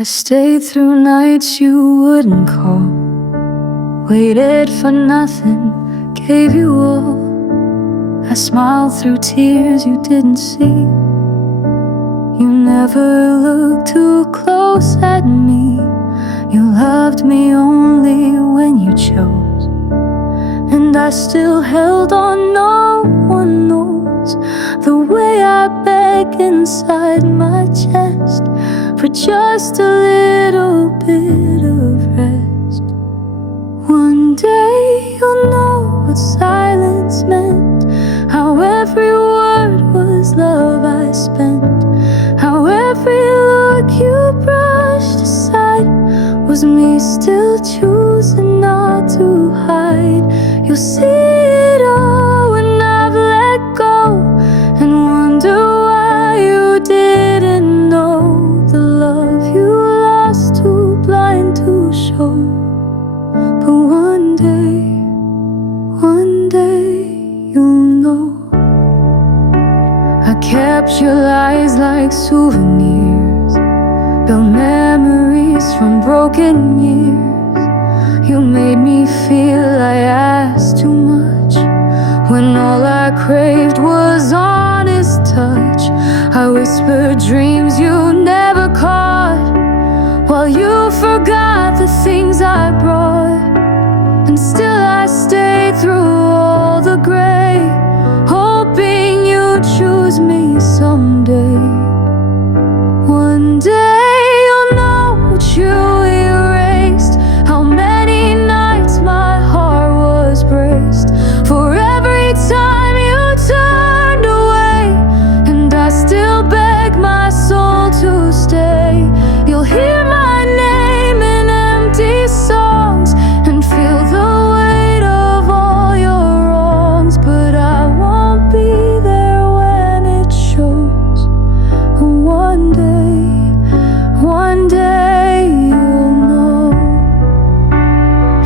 I stayed through nights you wouldn't call, waited for nothing, gave you all. I smiled through tears you didn't see. You never looked too close at me. You loved me only when you chose, and I still held on. No one knows the way I beg inside my chest for just a little bit of rest. One day you'll know what silence meant, how every word was love I spent, how every look you brushed aside was me still choosing not to hide. You'll see it all when I've let go, and wonder why you didn't know the love you lost, too blind to show. But one day you'll know. I kept your lies like souvenirs, built memories from broken years. You made me feel I asked too much, when all I craved was honest touch. I whispered dreams you never caught, while you forgot the things I brought. And still I stayed through all the gray, hoping you'd choose me someday. One day you'll know what you erased, how many nights my heart was braced for every time you turned away, and I still beg my soul to stay. You'll hear my name in empty songs and feel the weight of all your wrongs, but I won't be there when it shows. One day you'll know,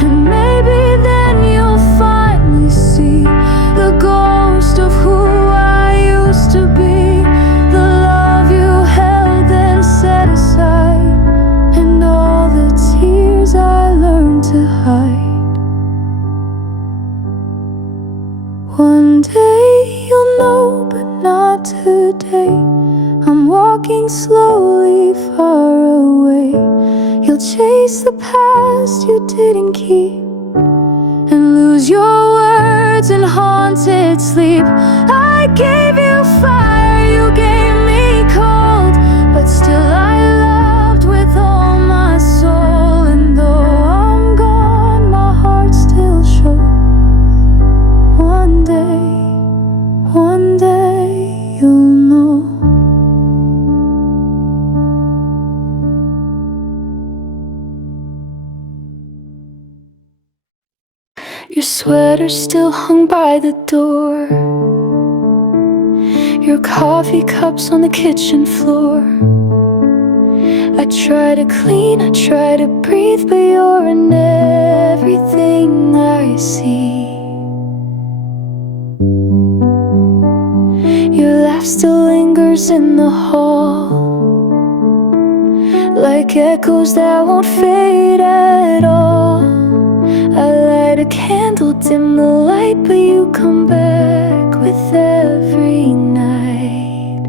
and maybe then you'll finally see the ghost of who I used to be, the love you held and set aside, and all the tears I learned to hide. One day you'll know, but not today. I'm walking slowly far away. You'll chase the past you didn't keep, and lose your words in haunted sleep. I gave you fire, you gave me cold, but still I loved with all my soul. And though I'm gone, my heart still shows. One day you'll know. Your sweater still hung by the door, your coffee cups on the kitchen floor. I try to clean, I try to breathe, but you're in everything I see. Your laugh still lingers in the hall, like echoes that won't fade at all. I light a candle, dim the light, but you come back with every night.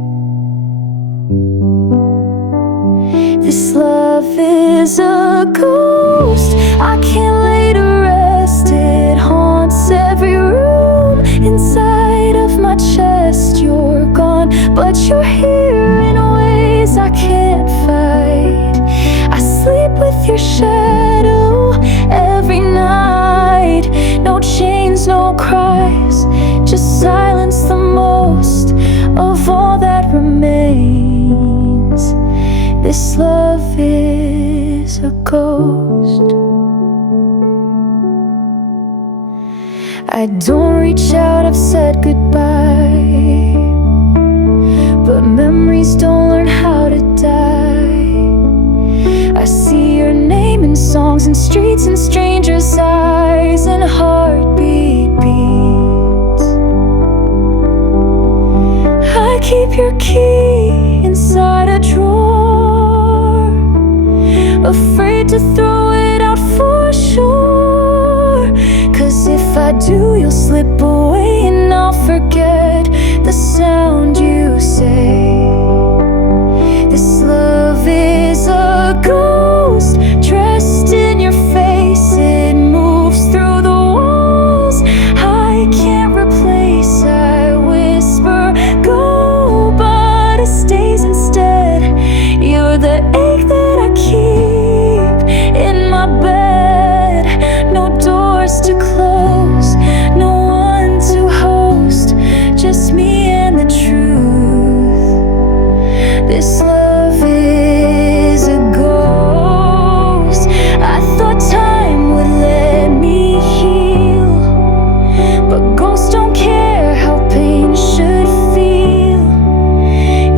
This love is a ghost I can't lay to rest. It haunts every room inside of my chest. You're gone, but you're here in ways I can't fight. I sleep with your shadow every night. No chains, no cries, just silence, the most of all that remains. This love is a ghost. I don't reach out, I've said goodbye, but memories don't learn how to die. I see your name in songs and streets and strangers' eyes, and heartbeat beats. I keep your key inside a drawer, afraid to throw it out for sure. 'Cause if I do, you'll slip away and I'll forget the sound you say. This love is a ghost dressed in your face. It moves through the walls I can't replace. I whisper, go, but it stays instead. You're the ache that I keep in my bed. No doors to close, no one to host, just me and the truth. This love is a ghost. I thought time would let me heal, but ghosts don't care how pain should feel.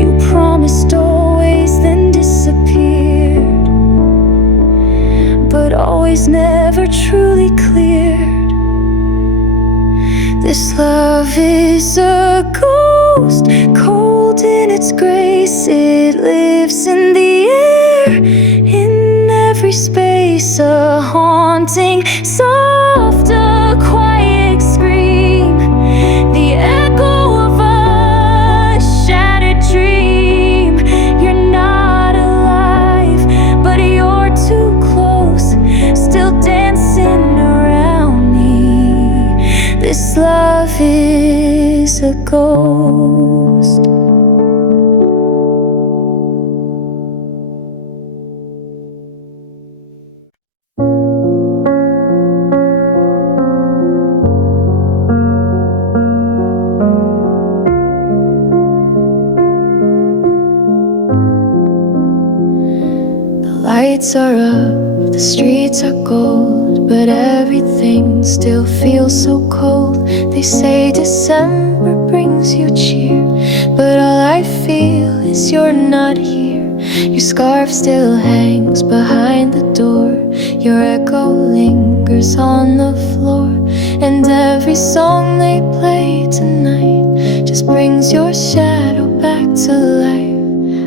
You promised always, then disappeared, but always never truly cleared. This love is a ghost, cold in its grace. It lives in the air, in every space. A haunting, soft, a quiet scream, the echo of a shattered dream. You're not alive, but you're too close, still dancing around me. This love is a ghost. Lights are up, the streets are gold, but everything still feels so cold. They say December brings you cheer, but all I feel is you're not here. Your scarf still hangs behind the door, your echo lingers on the floor, and every song they play tonight just brings your shadow back to life.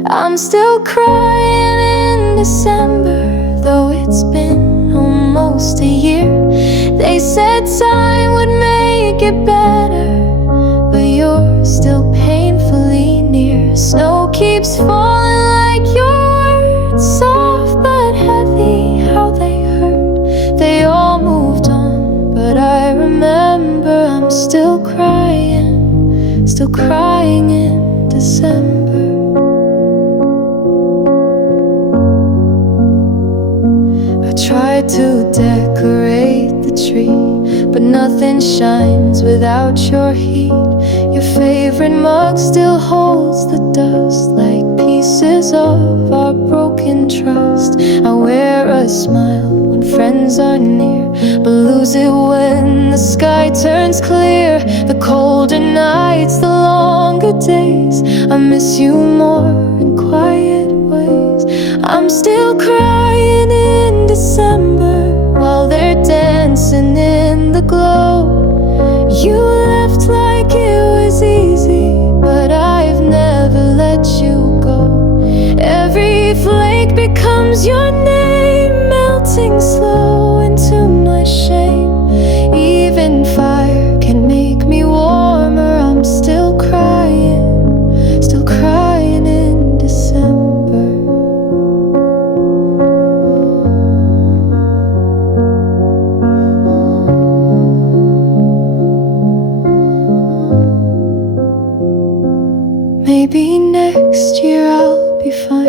I'm still crying in December, though it's been almost a year. They said time would make it better, but you're still painfully near. Snow keeps falling like your words, soft but heavy, how they hurt. They all moved on, but I remember I'm still crying in December. Tried to decorate the tree, but nothing shines without your heat. Your favorite mug still holds the dust, like pieces of our broken trust. I wear a smile when friends are near, but lose it when the sky turns clear. The colder nights, the longer days, I miss you more in quiet ways. I'm still crying in December while they're dancing in the glow. You left like it was easy, but I've never let you go. Every flake becomes your name, melting slow into my shame. Even fire can make me warmer. I'm still crying in December. Maybe next year I'll be fine,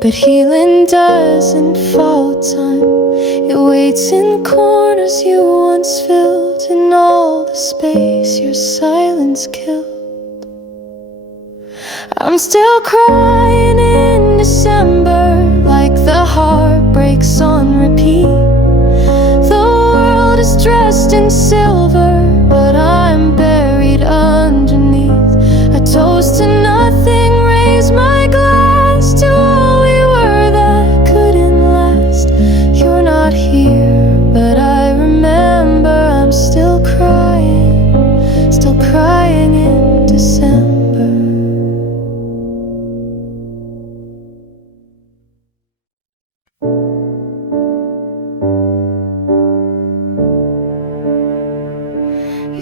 but healing doesn't follow time. It waits in corners you once filled, in all the space your silence killed. I'm still crying in December, like the heartbreaks on repeat. The world is dressed in silver, but I'm buried underneath. I toast to nothing, raise my glass to all we were that couldn't last. You're not here, but I remember I'm still crying in December.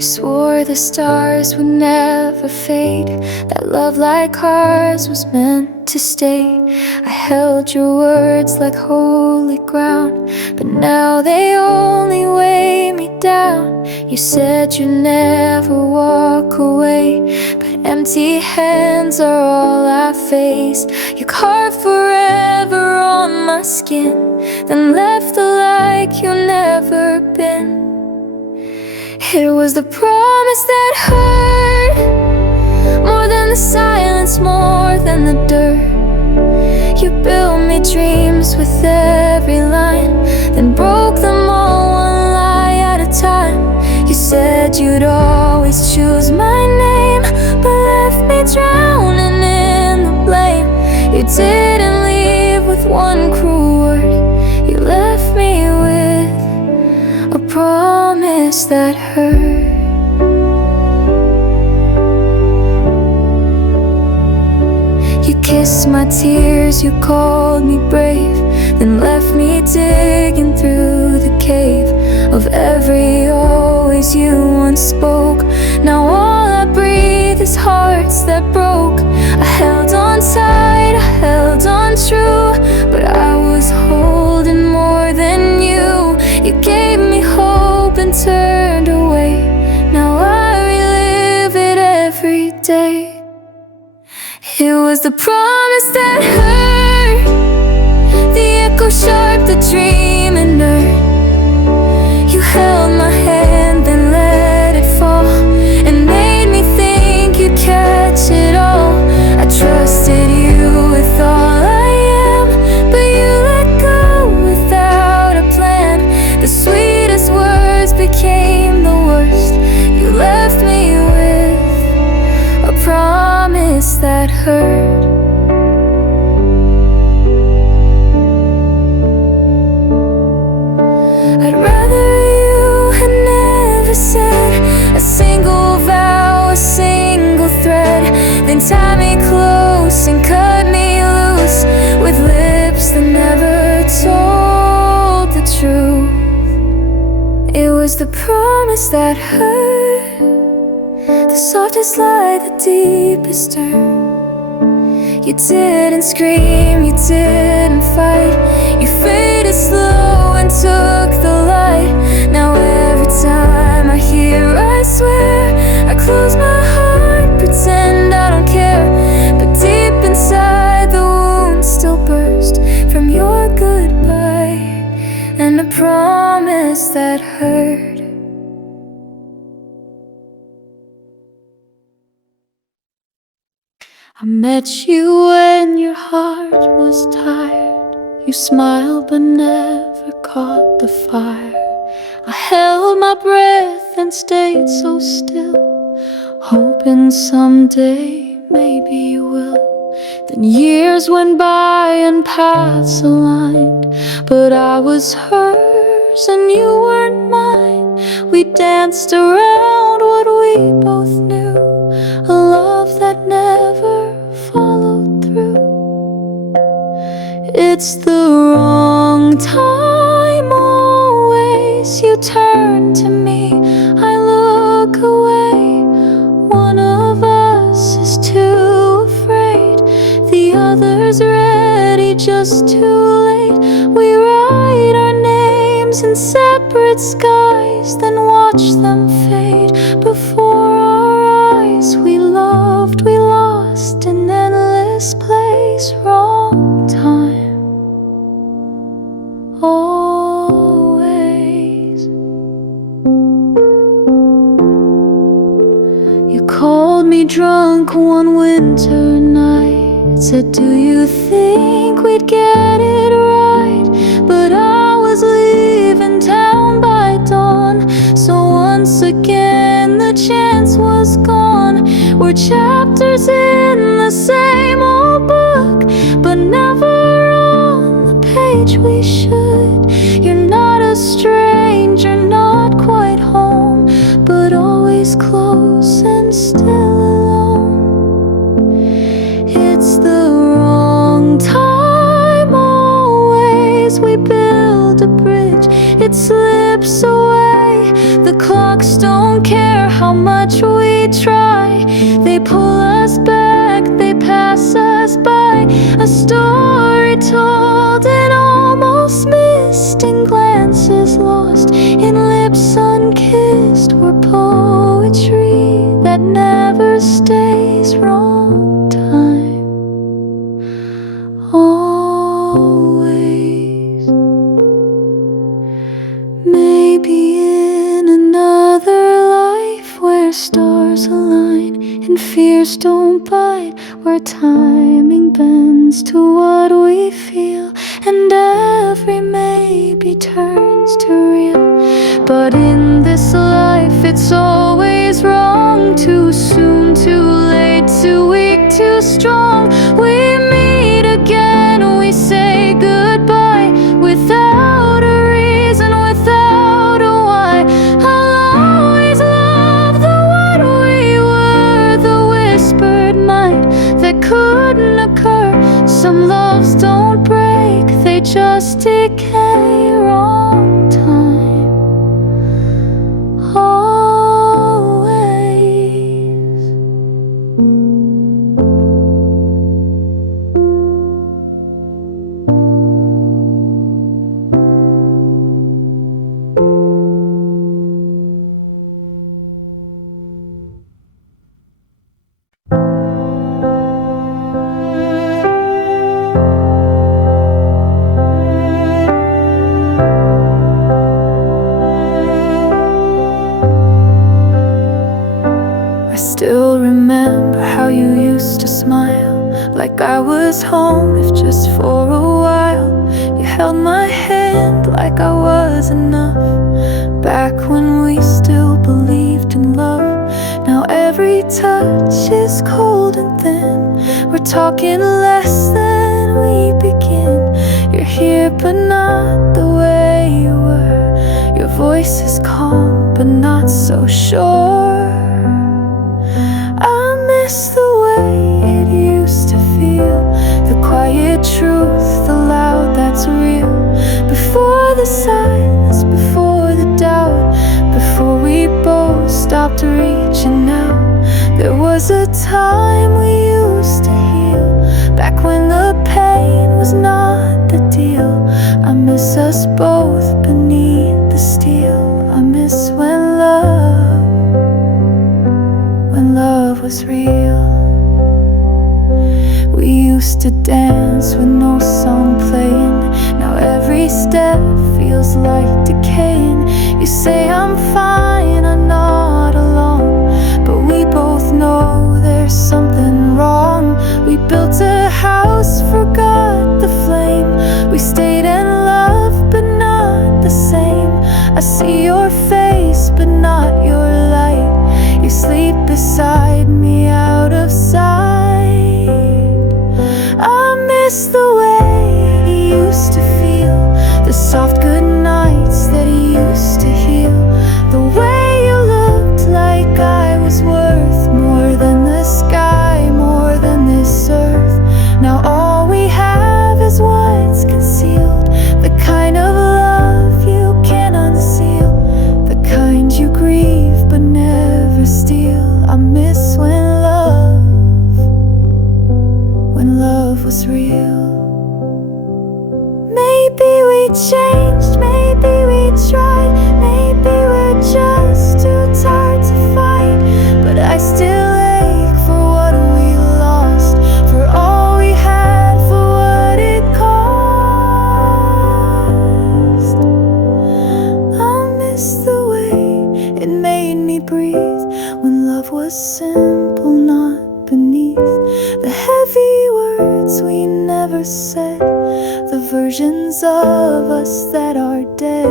You swore the stars would never fade, that love like ours was meant to stay. I held your words like holy ground, but now they only weigh me down. You said you'd never walk away, but empty hands are all I face. You carved forever on my skin, then left the like you never been. It was the promise that hurt, more than the silence, more than the dirt. You built me dreams with every line, then broke them all one lie at a time. You said you'd always choose my name, but left me drowning in the blame. You didn't leave with one cruel word, you left me with a promise that hurt. You kissed my tears, you called me brave, then left me digging through the cave of every always you once spoke. Now all I breathe is hearts that broke. I held on tight, I held on true, but I was holding more than you. You gave me hope and turned away. Now I relive it every day. It was the promise that hurt, the echo sharp, the dream inert. You held my hand, then let it fall, and made me think you'd catch it all. I trusted you with all I am, but you let go without a plan. The sweetest words became the worst. You left me with a promise that hurt. I'd rather you had never said a single vow, a single thread, than tie me close and cut me loose with lips that never told the truth. It was the promise that hurt, the softest lie, the deepest turn. You didn't scream, you didn't fight, you faded slow and took the light. Now every time I hear I swear, I close my heart, pretend I don't care, but deep inside the wound still burst from your goodbye and a promise that hurt. I met you when your heart was tired. You smiled but never caught the fire. I held my breath and stayed so still, hoping someday maybe you will. Then years went by and paths aligned, but I was hers and you weren't mine. We danced around what we both knew, a love that never followed through. It's the wrong time always. You turn to me, I look away. One of us is too afraid, the other's ready, just too late. We write our names in separate skies, then watch them fade before our eyes. We loved, we lost in endless place. Wrong time always. You called me drunk one winter night, said, do you think we'd get it right? But I was leaving town by dawn, so once again the chance was gone. We're chapters in the same old book, but never on the page we should. You're not a stranger, not quite home, but always close and still alone. It's the wrong time always. We build a bridge, it slips away. The clocks don't care how much we try. They pull us back, they pass us by. A story told and almost missed, in glances lost, in lips unkissed. We're poetry that never stays. Wrong time, always. Maybe in another life, where stars align and fears don't bite, where timing bends to what we feel, and every maybe turns to real. But in this life it's always wrong. Too soon, too late, too weak, too strong. We meet again, we say goodbye, without a reason, without a why. I'll always love the what we were, the whispered might that couldn't occur. Some loves don't break, they just decay. Wrong time, always. I still remember how you used to smile, like I was home if just for a while. You held my hand like I was enough, back when we still believed in love. Now every touch is cold and thin. We're talking less than we begin. You're here but not the way you were. Your voice is calm but not so sure. I miss the way it used to feel, the quiet truth, the loud that's real. Before the silence, before the doubt, before we both stopped reaching out. There was a time we used to heal, back when the pain was not the deal. I miss us both beneath the steel. I miss when love was real. We used to dance with no song playing. Now every step feels like decaying. You say I'm fine, I'm not alone, but we both know there's something wrong. We built a house, forgot the flame. We stayed in love, but not the same. I see your face, but not your light. You sleep beside me out of sight. I miss the way he used to feel, the soft good nights that he used to heal. The way you looked like I was worth more than the sky, more than this earth. Now all we have is what's concealed, the kind of love you can unseal, the kind you grieve but never steal. I miss when love was real. Maybe we changed, maybe we tried, maybe we're just too tired to fight. But I still ache for what we lost, for all we had, for what it cost. I miss the way it made me breathe, when love was simple, not beneath. The heavy words we never said, the versions of us that are dead.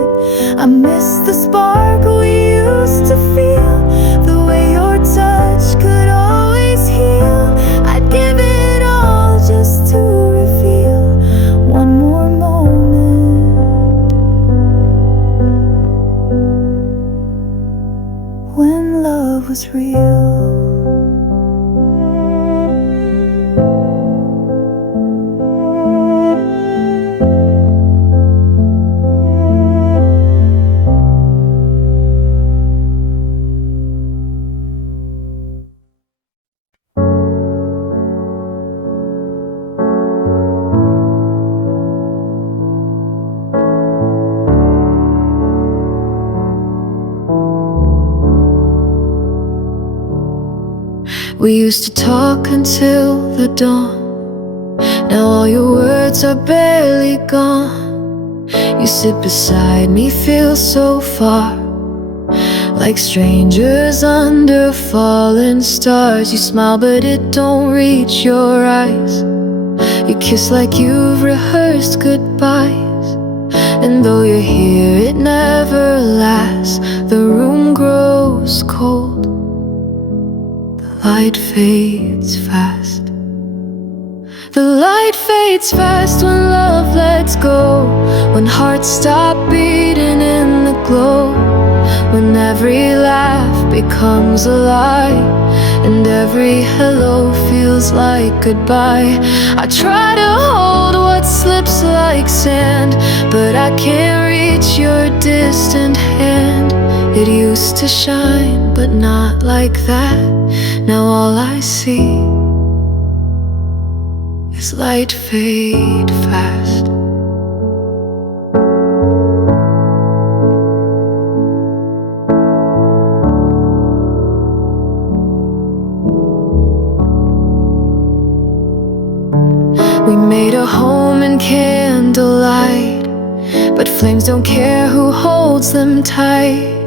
I miss the spark we used to feel, the way your touch could always heal. I'd give it all just to reveal one more moment when love was real. We used to talk until the dawn. Now all your words are barely gone. You sit beside me, feel so far, like strangers under fallen stars. You smile but it don't reach your eyes. You kiss like you've rehearsed goodbyes. And though you're here, it never lasts. The room grows cold, the light fades fast. The light fades fast when love lets go, when hearts stop beating in the glow, when every laugh becomes a lie, and every hello feels like goodbye. I try to hold what slips like sand, but I can't reach your distant hand. It used to shine, but not like that. Now all I see is light fade fast. We made a home in candlelight, but flames don't care who holds them tight.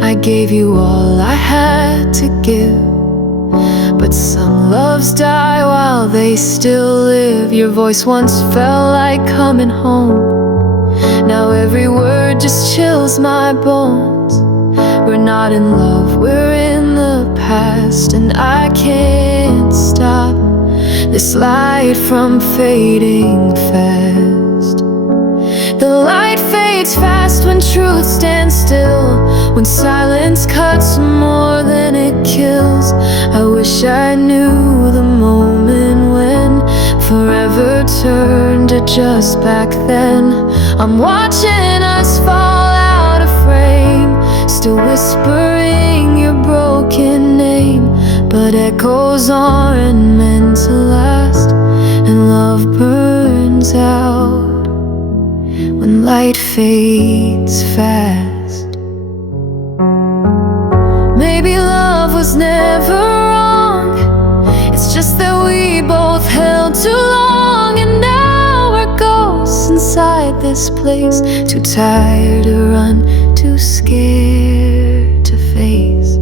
I gave you all I had to give, but some loves die while they still live. Your voice once felt like coming home. Now every word just chills my bones. We're not in love, we're in the past, and I can't stop this light from fading fast. The light fades fast when truth stands still, when silence cuts more than it kills. I wish I knew the moment when forever turned to just back then. I'm watching us fall out of frame, still whispering your broken name, but echoes aren't meant to last, and love burns out when light fades fast. Maybe love was never wrong, it's just that we both held too long. And now we're ghosts inside this place, too tired to run, too scared to face.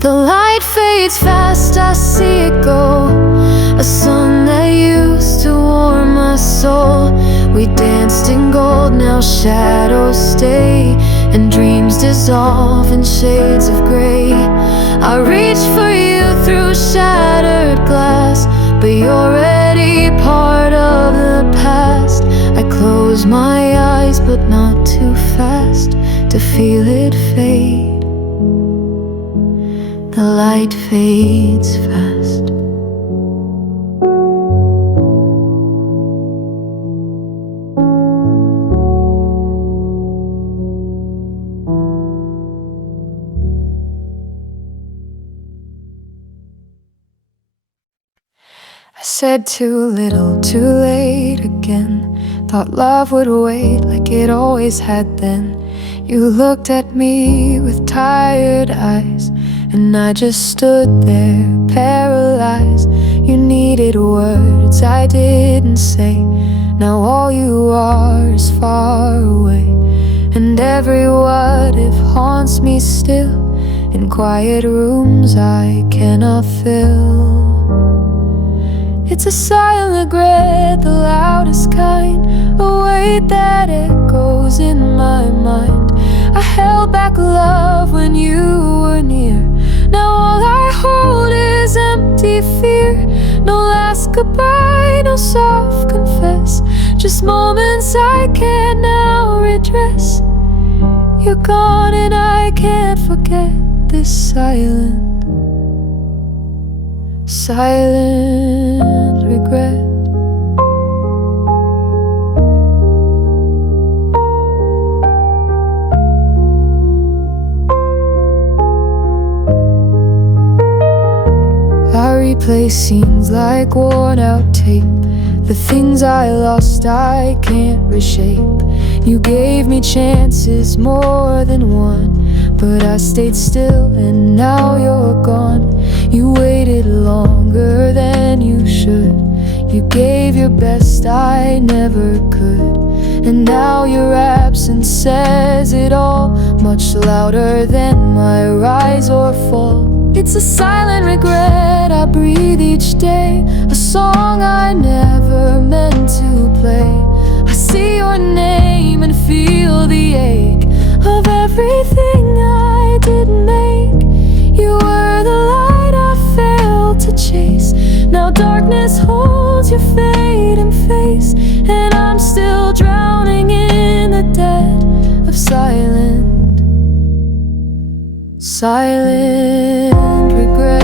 The light fades fast, I see it go, a sun that used to warm my soul. We danced in gold, now shadows stay, and dreams dissolve in shades of gray. I reach for you through shattered glass, but you're already part of the past. I close my eyes, but not too fast to feel it fade. The light fades fast. I said too little, too late again. Thought love would wait like it always had then. You looked at me with tired eyes, and I just stood there, paralyzed. You needed words I didn't say. Now all you are is far away, and every what if haunts me still, in quiet rooms I cannot fill. It's a silent regret, the loudest kind, a weight that echoes in my mind. I held back love when you were near. Now all I hold is empty fear. No last goodbye, no soft confess, just moments I can't now redress. You're gone and I can't forget this silent regret. I replay scenes like worn out tape. The things I lost I can't reshape. You gave me chances more than one, but I stayed still, and now you're gone. You waited longer than you should. You gave your best, I never could. And now your absence says it all, much louder than my rise or fall. It's a silent regret I breathe each day, a song I never meant to play. I see your name and feel the ache of everything I didn't make. You were the light I failed to chase. Now darkness holds your fading face, and I'm still drowning in the dead of silent regret.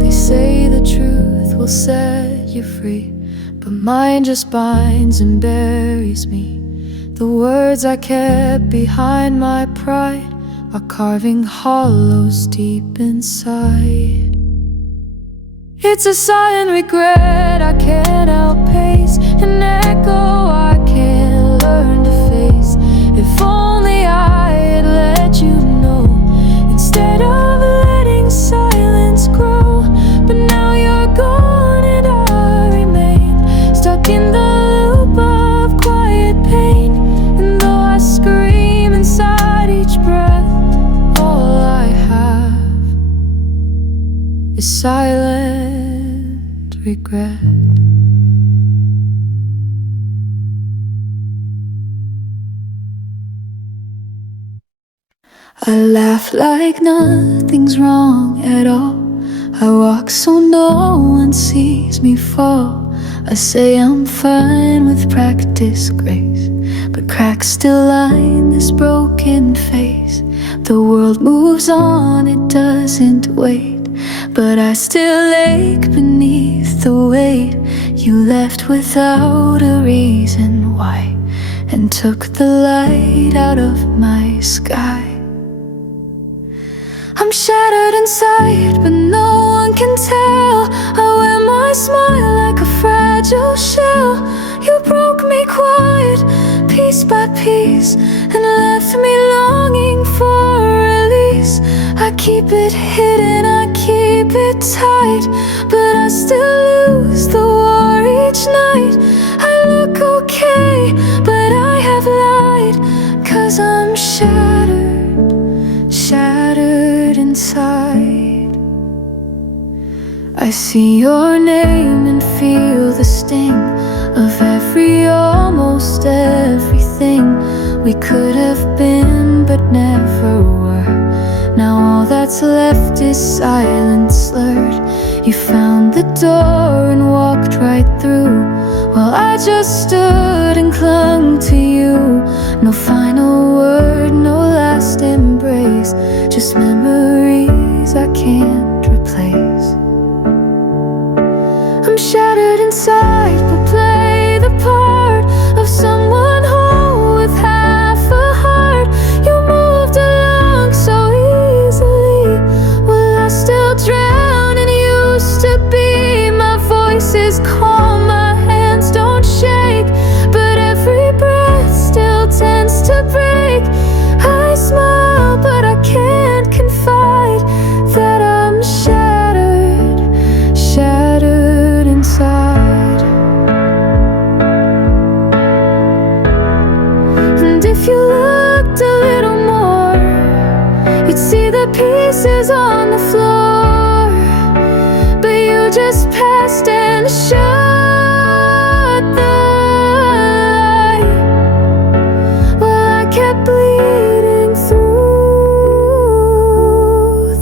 They say the truth will set you free, but mine just binds and buries me. The words I kept behind my pride are carving hollows deep inside. It's a silent regret I can't outpace, an echo I can't learn to face. If only I had let you know, instead of letting silence grow. But now you're gone and I remain stuck in the loop of quiet pain. And though I scream inside each breath, all I have is silent regret. I laugh like nothing's wrong at all. I walk so no one sees me fall. I say I'm fine with practice grace, but cracks still line this broken face. The world moves on, it doesn't wait, but I still ache beneath the weight. You left without a reason why, and took the light out of my sky. I'm shattered inside, but no one can tell. I wear my smile like a fragile shell. You broke me quiet, piece by piece, and left me longing for release. I keep it hidden, I keep it tight, but I still lose the war each night. I look okay, but I have lied, 'cause I'm shattered, shattered inside. I see your name and feel the sting of almost everything we could have been but never were. Now all that's left is silence slurred. You found the door and walked right through, while I just stood and clung to you. No final word, no last embrace, just memories I can't replace. I'm shattered inside, but play the part of someone whole with half a heart. You moved along so easily, will I still drown and used to be? My voice is calm, my hands don't shake, but every breath still tends to break. I smile, but I can't confide that I'm shattered, shattered inside. And if you looked a little more, you'd see the pieces on the floor, but you just passed and shut the light. Well, I kept bleeding through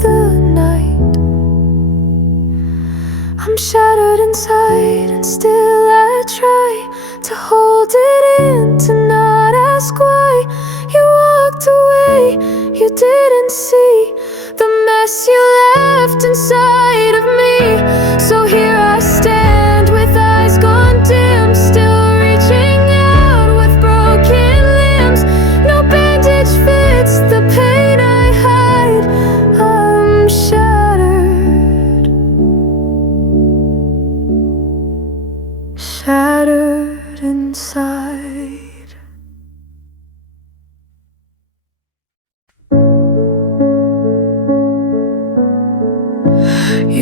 the night. I'm shattered inside, and still I try to hold it in, to not ask why. You walked away, you didn't see the mess you left inside of me. So here I stand with eyes gone dim, still reaching out with broken limbs. No bandage fits the pain I hide. I'm shattered,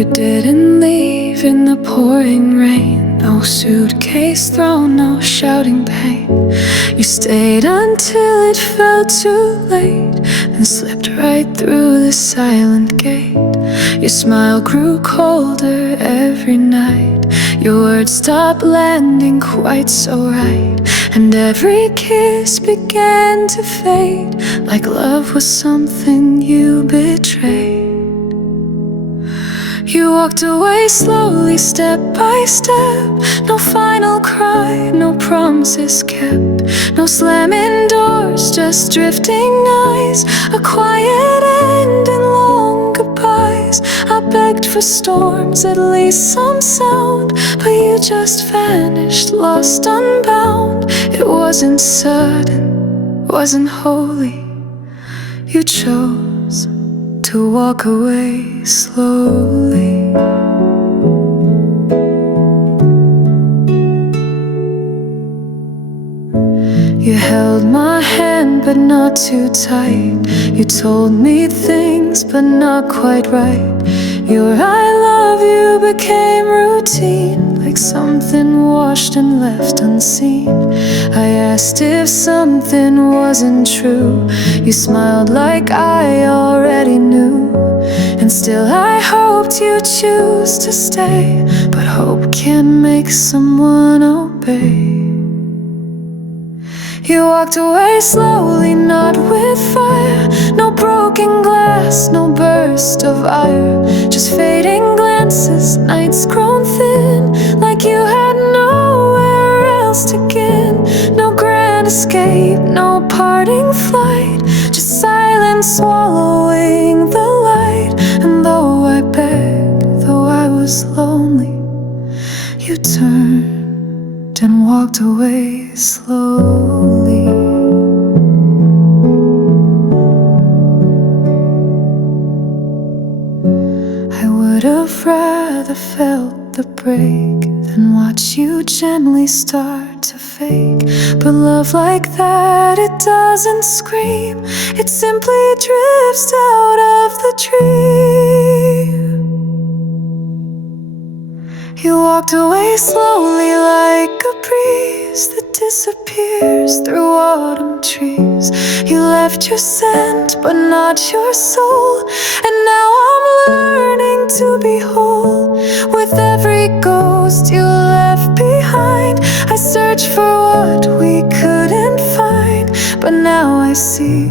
You didn't leave in the pouring rain, no suitcase thrown, no shouting pain. You stayed until it felt too late, then slipped right through the silent gate. Your smile grew colder every night, your words stopped landing quite so right, and every kiss began to fade, like love was something you betrayed. You walked away slowly, step by step. No final cry, no promises kept, no slamming doors, just drifting eyes, a quiet end and long goodbyes. I begged for storms, at least some sound, but you just vanished, lost, unbound. It wasn't sudden, wasn't holy. You chose to walk away slowly. You held my hand but not too tight. You told me things but not quite right. Your I love you became routine, like something washed and left unseen. I asked if something wasn't true. You smiled like I already knew, and still I hoped you'd choose to stay. But hope can't make someone obey. You walked away slowly, not with fire, no broken glass, no burst of ire, just fading glances, nights grown thin, like you had nowhere else to begin. No grand escape, no parting flight, just silence swallowing the light. And though I begged, though I was lonely, you turned and walked away slowly. I would have rather felt the break than watch you gently start to fake. But love like that, it doesn't scream, it simply drifts out of the dream. You walked away slowly like a breeze that disappears through autumn trees. You left your scent but not your soul, and now I'm learning to be whole. With every ghost you left behind, I searched for what we couldn't find. But now I see,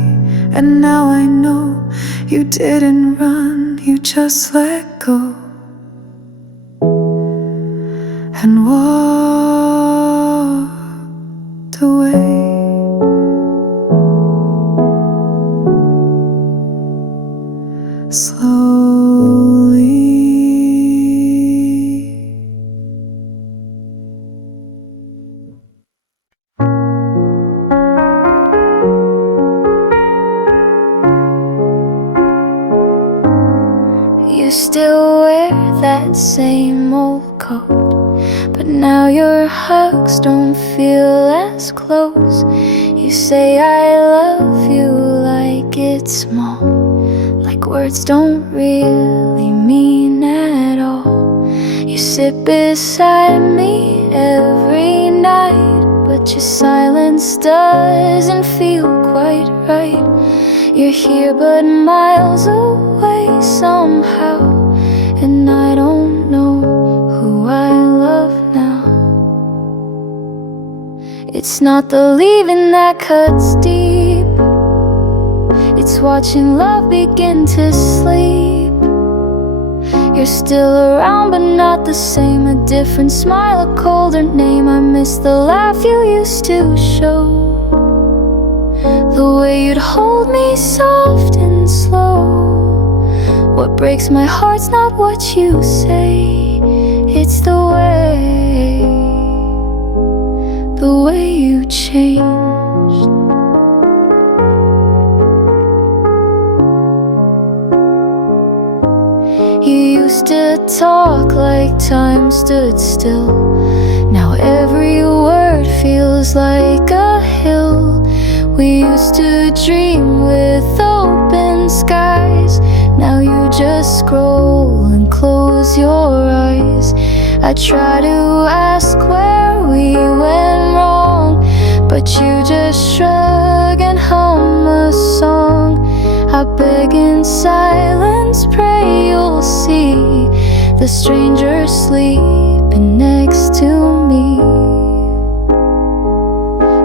and now I know, you didn't run, you just let go and walked away. Slowly. You still wear that same old coat, but now your hugs don't feel as close. You say I love you like it's small, like words don't really mean at all. You sit beside me every night, but your silence doesn't feel quite right. You're here but miles away somehow, and I don't know who I love now. It's not the leaving that cuts deep, it's watching love begin to sleep. You're still around but not the same, a different smile, a colder name. I miss the laugh you used to show, the way you'd hold me soft and slow. What breaks my heart's not what you say, it's the way you changed. You used to talk like time stood still, now every word feels like a hill. We used to dream with open skies, now you just scroll and close close your eyes. I try to ask where we went wrong, but you just shrug and hum a song. I beg in silence, pray you'll see the stranger sleeping next to me.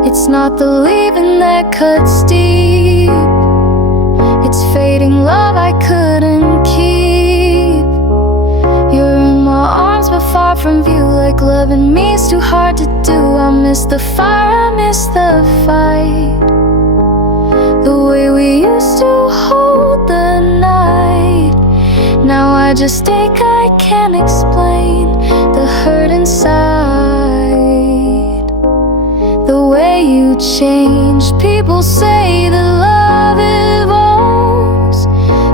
It's not the leaving that cuts deep, it's fading love I couldn't keep. You're in my arms but far from view, like loving me's too hard to do. I miss the fire, I miss the fight, the way we used to hold the night. Now I just ache, I can't explain the hurt inside. The way you changed, people say that love evolves,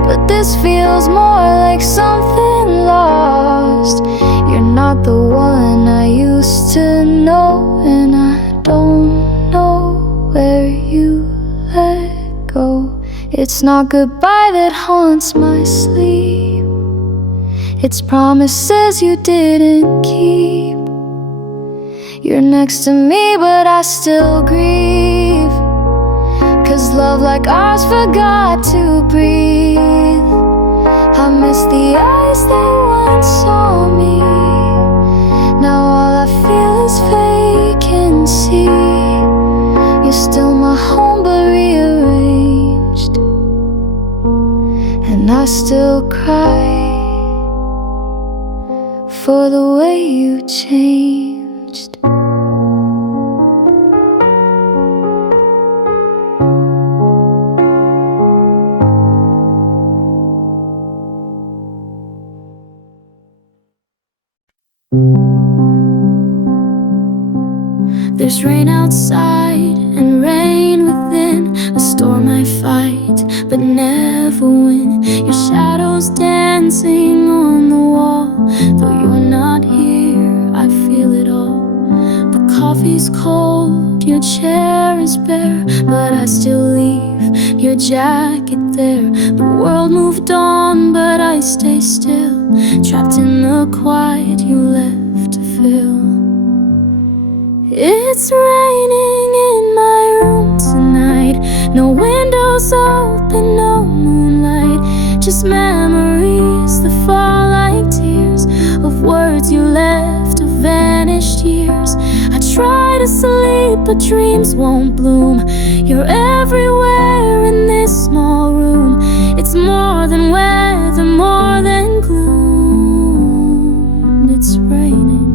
but this feels more like something lost. You're not the one I used to know, and I don't know where you let go. It's not goodbye that haunts my sleep, it's promises you didn't keep. You're next to me but I still grieve, 'cause love like ours forgot to breathe. I miss the eyes that once saw me, now all I feel is vacancy. You're still my home but rearranged, and I still cry for the way you changed. There's rain outside and rain within, a storm I fight but never win. Your shadow's dancing on the wall, though you're not here, I feel it all. The coffee's cold, your chair is bare, but I still leave your jacket there. The world moved on but I stay still, trapped in the quiet you left to fill. It's raining in my room tonight, no windows open, no moonlight, just memories that fall like tears of words you left, of vanished years. I try to sleep but dreams won't bloom. You're everywhere in this small room. It's more than weather, more than gloom. It's raining,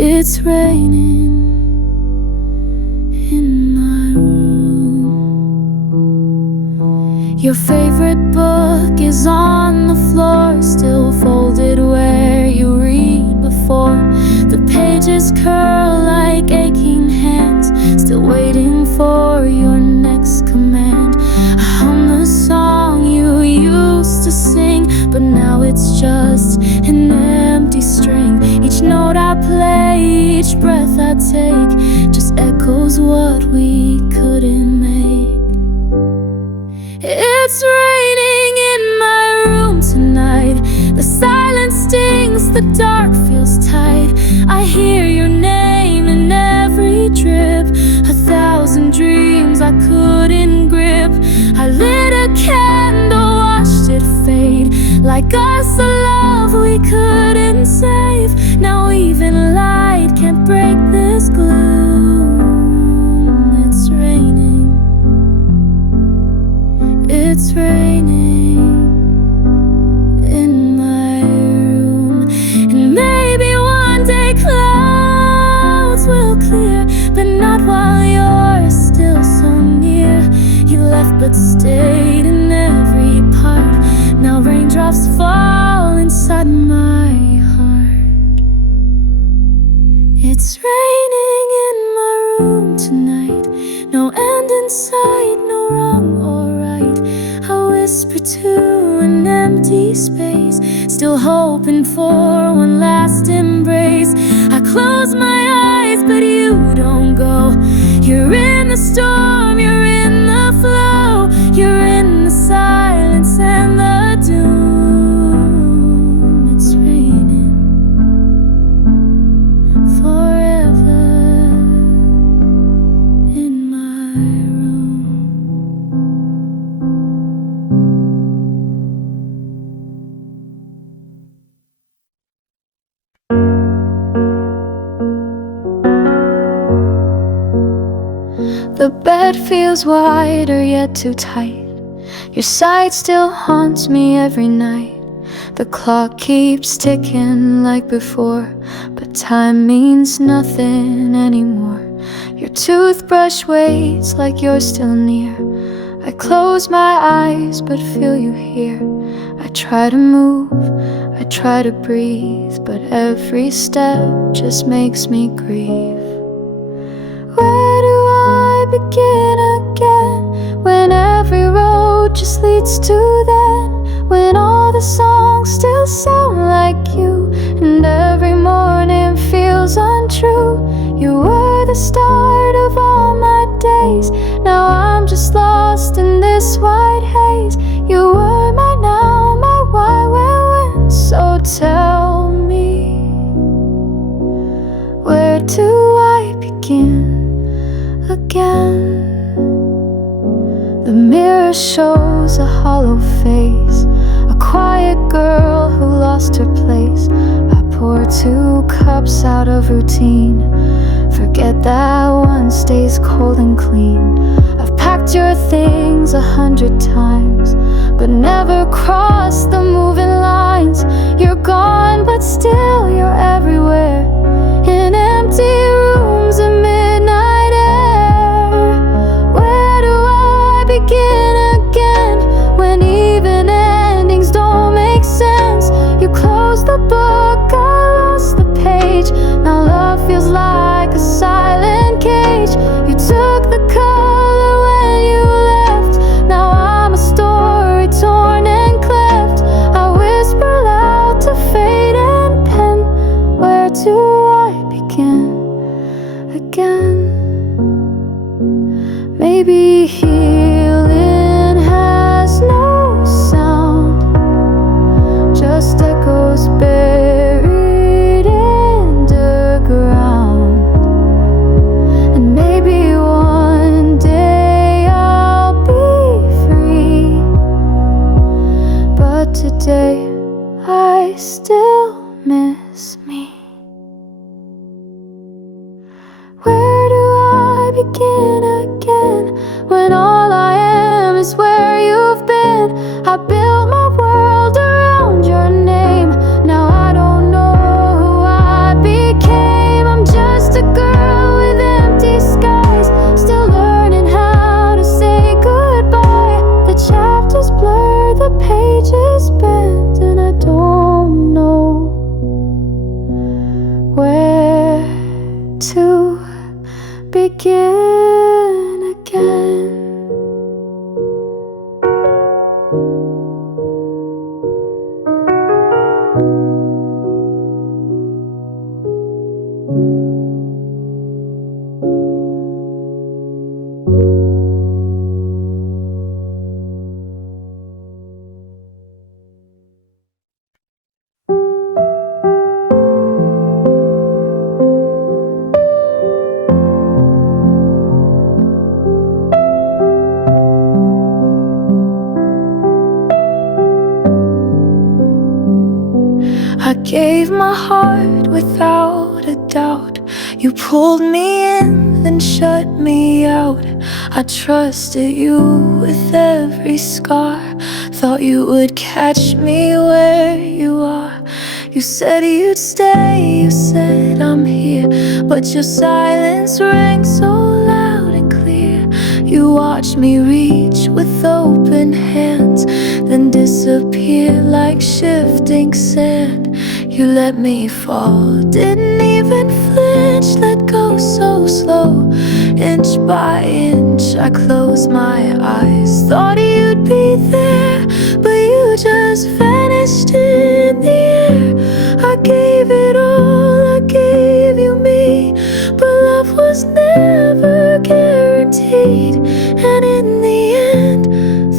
it's raining in my room. Your favorite book is on the floor, still folded where you read before. The pages curl like aching hands, still waiting for your next command. I hum the song you used to sing, but now it's just an empty string. Each note I play, each breath I take, just echoes what we couldn't make. It's raining in my room tonight, the silence stings, the dark feels tight. I hear your name in every drip, 1,000 dreams I couldn't grip. I lit a candle, watched it fade, like us, a love we couldn't save. Now even light can't break this gloom. It's raining, it's raining in my room. And maybe one day clouds will clear, but not while you're still so near. You left but stayed in every part, now raindrops fall inside my heart. It's raining in my room tonight, no end in sight, no wrong or right. I whisper to an empty space, still hoping for one last embrace. I close my eyes but you don't go. You're in the storm, you're in the flow, you're in the silence and the doom. bed feels wider yet too tight. Your sight still haunts me every night. The clock keeps ticking like before, but time means nothing anymore. Your toothbrush waits like you're still near. I close my eyes but feel you here. I try to move, I try to breathe, but every step just makes me grieve. Where do I begin again, when every road just leads to then? When all the songs still sound like you, and every morning feels untrue. You were the start of all my days. Now I'm just lost in this white haze. You were my now, my why, where, when. So tell me, where do I begin again? The mirror shows a hollow face, a quiet girl who lost her place. I pour 2 cups out of routine, forget that one stays cold and clean. I've packed your things 100 times, but never crossed the moving lines. You're gone, but still you're everywhere, in empty rooms and midnight air. Where do I begin again, when even endings don't make sense? You closed the book, I lost the page. Now love feels like a silent cage. You took the color when you left. Now I'm a story torn and cleft. I whisper loud to fate and pen. Where do I begin again? Maybe healing has no sound, just echoes buried in the ground. And maybe one day I'll be free, but today I still miss me. Where do I begin again, when all I am is where you've been? I built my world around your name. Now I don't know who I became. I'm just a girl with empty skies, still learning how to say goodbye. The chapters blur, the pages bend, and I don't know where to begin again. I gave my heart without a doubt. You pulled me in, then shut me out. I trusted you with every scar, thought you would catch me where you are. You said you'd stay, you said I'm here, but your silence rang so loud and clear. You watched me reach with open hands, then disappear like shifting sand. You let me fall, didn't even flinch, let go so slow. Inch by inch I closed my eyes, thought you'd be there, but you just vanished in the air. I gave it all, I gave you me, but love was never guaranteed. And in the end,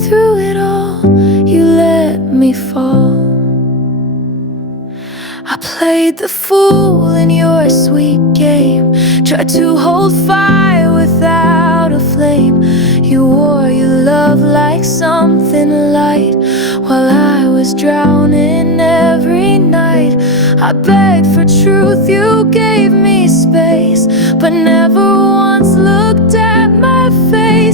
through it all, you let me fall. I played the fool in your sweet game, tried to hold fire without a flame. You wore your love like something light, while I was drowning every night. I begged for truth, you gave me space, but never once looked at my face.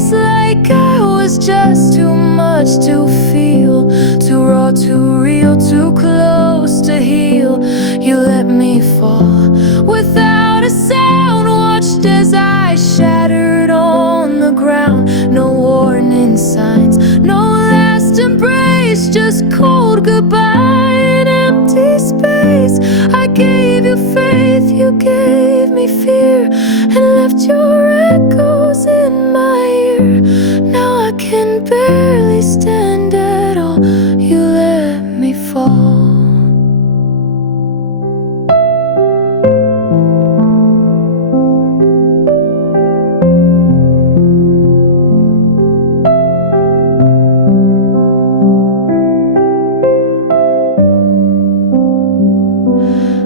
was just too much to feel, too raw, too real, too close to heal. You let me fall without a sound, watched as I shattered on the ground. No warning signs, no last embrace, just cold goodbye and empty space. I gave you faith, you gave me fear, and left your echoes in my ear. Now I can barely stand at all, you let me fall.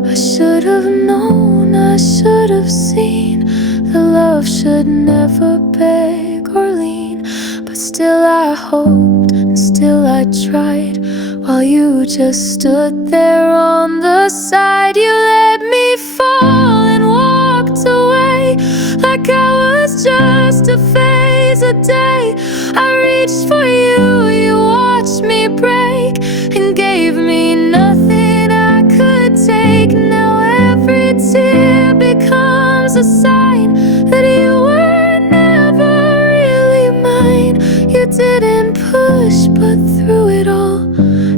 I should have known, I should have seen, that love should never beg or lean. But still I hoped, and still I tried, while you just stood there on the side. You let me fall and walked away, like I was just a phase, a day. I reached for you, you watched me break, and gave me nothing I could take. Now every tear becomes a sign that you were never really mine. You didn't push, but through it all,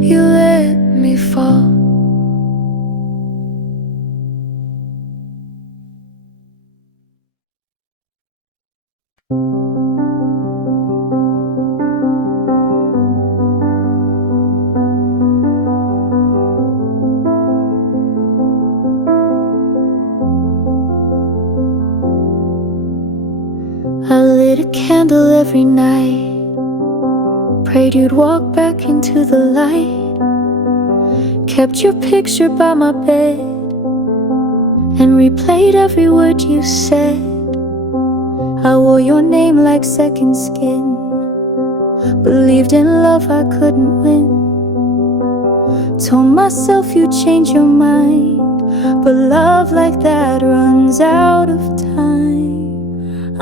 you let me fall. I lit a candle every night, prayed you'd walk back into the light. Kept your picture by my bed, and replayed every word you said. I wore your name like second skin, believed in love I couldn't win. Told myself you'd change your mind, but love like that runs out of time.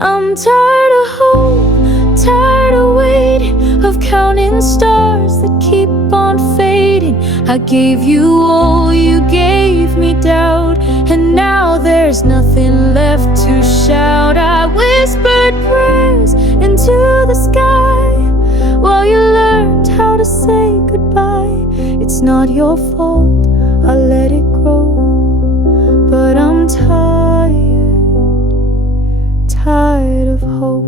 I'm tired of hope, tired of waiting, of counting stars that keep on fading. I gave you all, you gave me doubt, and now there's nothing left to shout. I whispered prayers into the sky, while you learned how to say goodbye. It's not your fault, I let it grow, but I'm tired of hope.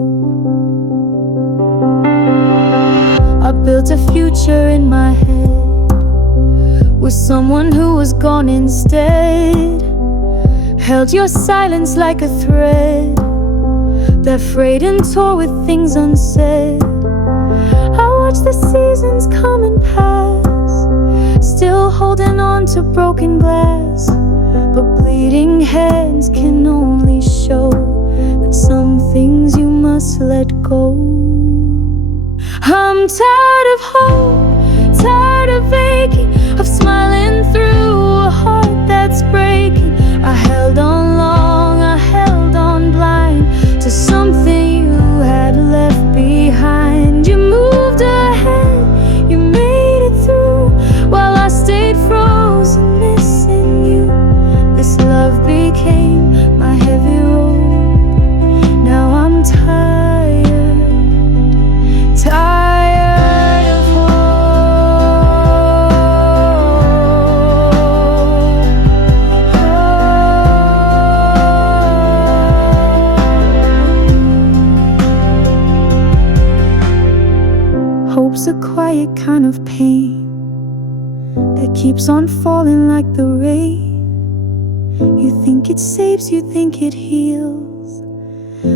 I built a future in my head with someone who was gone instead. Held your silence like a thread that frayed and tore with things unsaid. I watched the seasons come and pass, still holding on to broken glass. But bleeding hands can only show that some things you must let go. I'm tired of hope, tired of aching, of smiling through a heart that's breaking. I held on long, I held on blind to something you had left behind. You moved ahead, you made it through, while I stayed frozen, missing you. This love became my heavy road. Now I'm tired of hope. Hope's a quiet kind of pain that keeps on falling like the rain. You think it saves, you think it heals,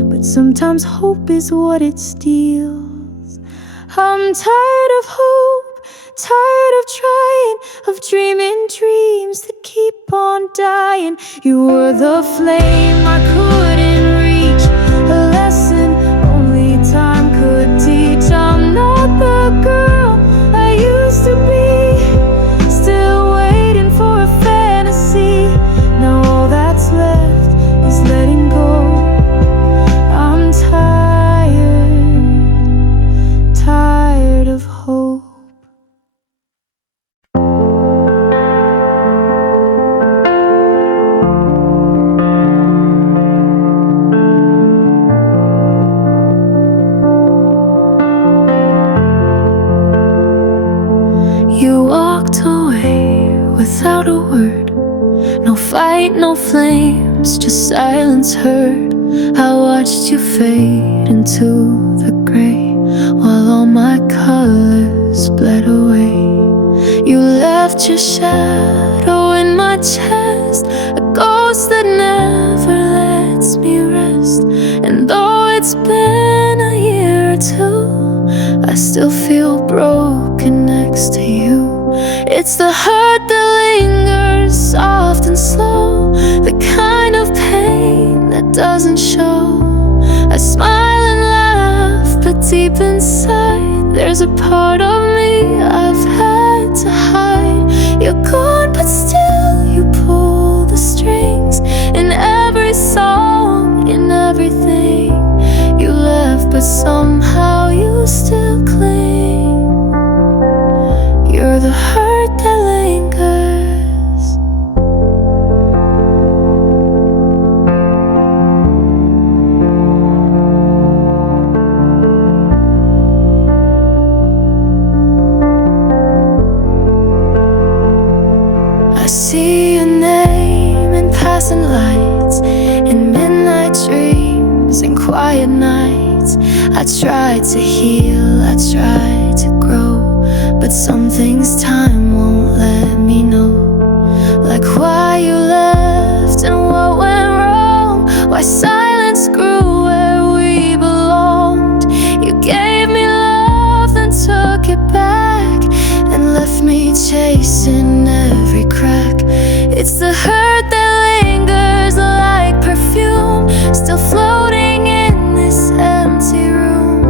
but sometimes hope is what it steals. I'm tired of hope, tired of trying, of dreaming dreams that keep on dying. You were the flame I couldn't reach, a lesson only time could teach. I'm not the girl I used to be, still waiting for a fantasy. Now all that's left is letting go. I'm tired without a word. No fight, no flames, just silence heard. I watched you fade into the gray while all my colors bled away. You left your shadow in my chest, a ghost that never lets me rest. And though it's been a year or two, I still feel broken next to you. It's the hurt that lingers soft and slow, the kind of pain that doesn't show. I smile and laugh, but deep inside there's a part of me I've had to hide. You're gone, but still you pull the strings in every song, in everything. You left, but somehow you still cling. You're the hurt that lingers. I see your name in passing lights, in midnight dreams, in quiet nights. I tried to heal, I tried to grow, but some things time won't let me know. Like why you left and what went wrong, why silence grew where we belonged. You gave me love, then took it back, and left me chasing every crack. It's the hurt that lingers like perfume, still floating in this empty room.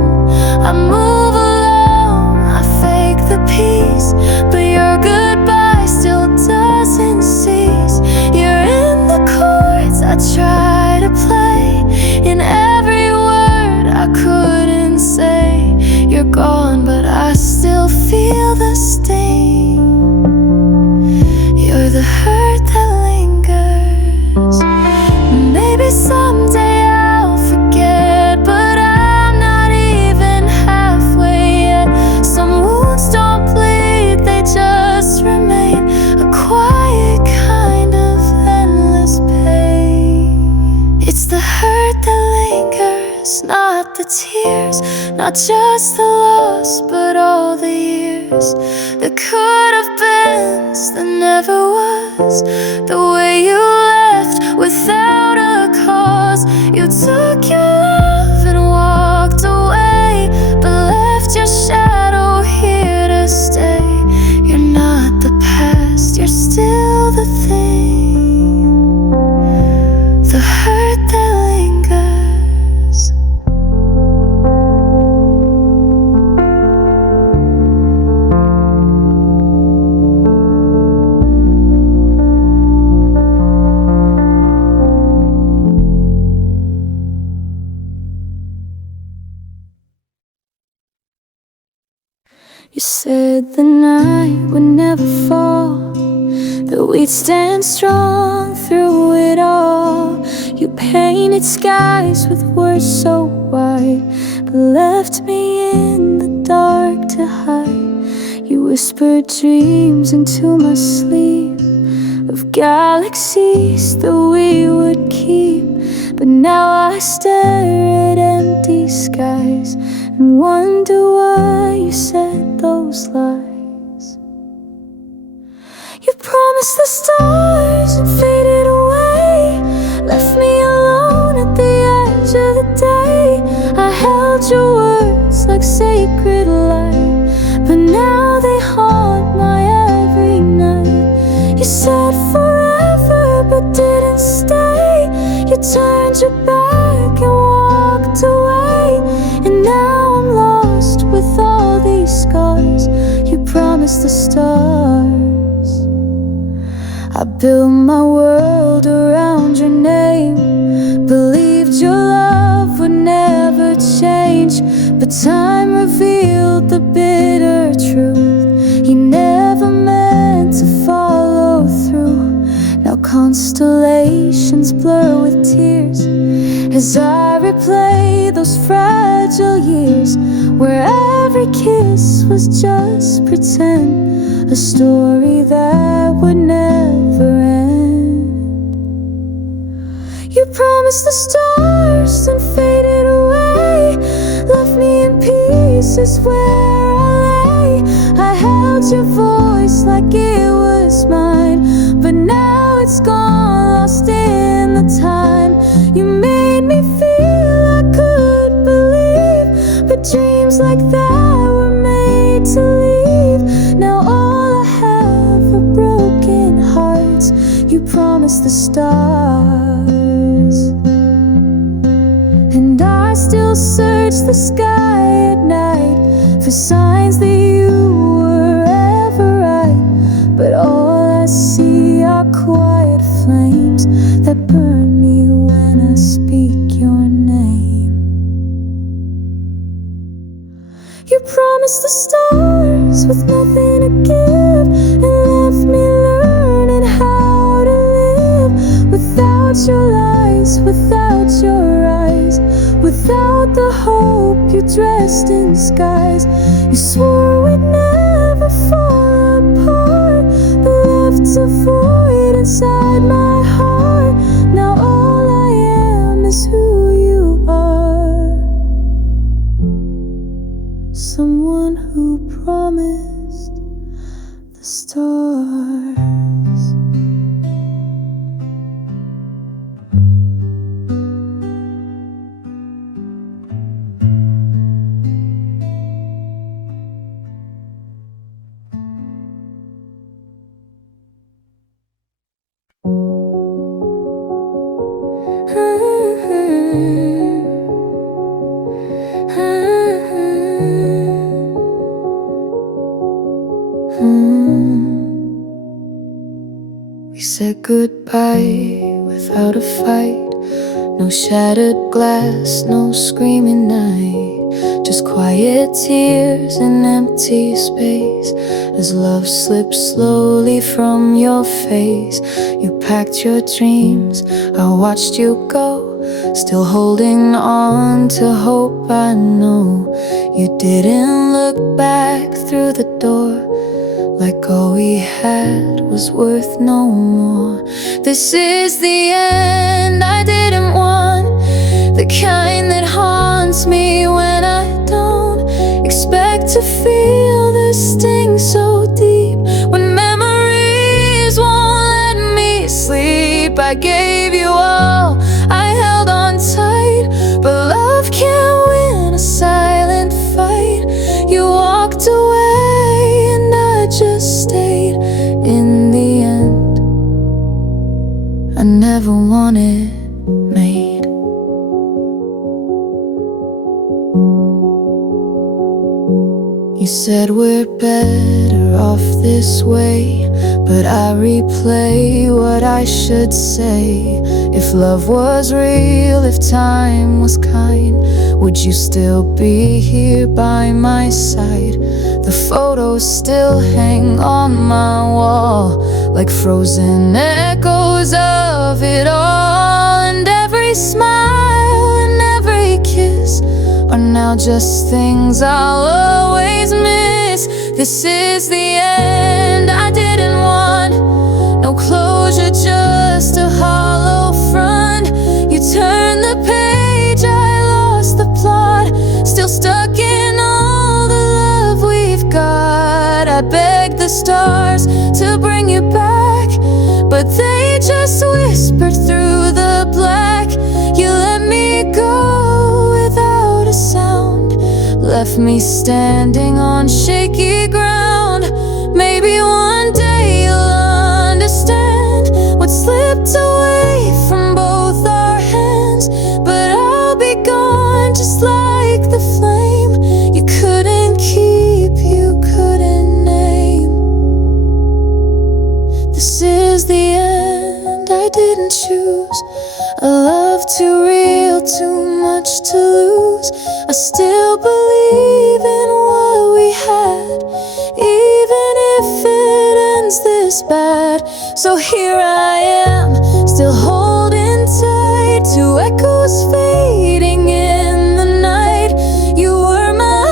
I move along, I fake the peace, but your goodbye still doesn't cease. You're in the chords I try to play, in every word I couldn't say. You're gone, but I still feel the sting. You're the hurt that lingers. Maybe someday I'll forget, but I'm not even halfway yet. Some wounds don't bleed, they just remain, a quiet kind of endless pain. It's the hurt that lingers, not the tears, not just the loss, but all the years that could have been, that never was. The way you left without a cause, you took your love and walked away, but left your shadow here to stay. You're not the past, you're still the thing, the hurt that lingers. You said the night would never fall, that we'd stand strong through it all. You painted skies with words so wide, but left me in the dark to hide. You whispered dreams into my sleep, of galaxies that we would keep. But now I stare at empty skies and wonder why you said those lies. You promised the stars and faded away, left me alone at the edge of the day. I held your words like sacred light, but now they haunt my every night. You said forever but didn't stay, you turned your back and walked away. And now I'm lost with all these scars. You promised the stars. I built my world around your name, believed your love would never change. But time revealed the bitter truth, you never meant to follow through. Now constellations blur with tears as I replay those fragile years where every kiss was just pretend, a story that would never end. You promised the stars and faded away, left me in pieces where I lay. I held your voice like it was mine, but now it's gone, lost in the time. You made me feel I could believe, but dreams like that were made to leave. Now all I have are broken hearts. You promised the stars, and I still search the sky at night for signs that you were ever right. But all I see are quiet flames that burn me when I speak your name. You promised the stars with nothing to give, and left me learning how to live without your lies, without your eyes, without the hope you dressed in skies. You swore we'd never fall apart, but left a void inside my heart. Now all I am is who you are, someone who promised the stars. We said goodbye without a fight, no shattered glass, no screaming night, just quiet tears and empty space as love slipped slowly from your face. You packed your dreams, I watched you go, still holding on to hope. I know you didn't look back through the door, like all we had was worth no more. This is the end I didn't want, the kind that haunts me when I don't expect to feel the sting so deep. When memories won't let me sleep, I gave you all, I held on tight, but love can't win a silent fight. You walked away and I just stayed. In the end, I never wanted made. You said we're better off this way, but I replay what I should say. If love was real, if time was kind, would you still be here by my side? The photos still hang on my wall, like frozen echoes of it all. And every smile and every kiss are now just things I'll always miss. This is the end I didn't want, no closure, just a hollow front. You turned the page, I lost the plot, still stuck in all the love we've got. I begged the stars to bring you back, but they just whispered through the black. You let me go without a sound, left me standing on shaky ground. Maybe one day you'll understand what slipped away from both our hands, but I'll be gone just like the flame you couldn't keep, you couldn't name. This is the end I didn't choose, a love too real, too much to lose. I still believe in what we had, even if it ends this bad. So here I am, still holding tight to echoes fading in the night. You were my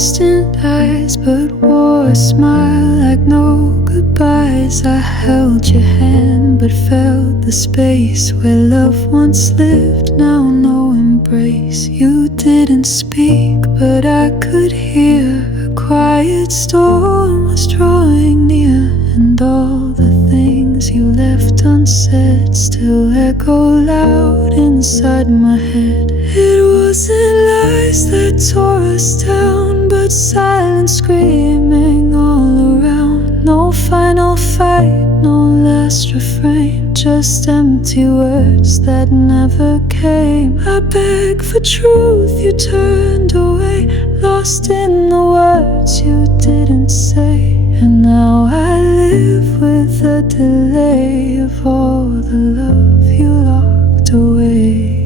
distant eyes, but wore a smile like no goodbyes. I held your hand, but felt the space where love once lived, now no embrace. You didn't speak, but I could hear a quiet storm was drawing near, and all the things you left unsaid still echo loud inside my head. It wasn't lies that tore us down, but silent screaming all around. No final fight, no last refrain, just empty words that never came. I begged for truth, you turned away, lost in the words you didn't say. And now I live with the delay of all the love you locked away.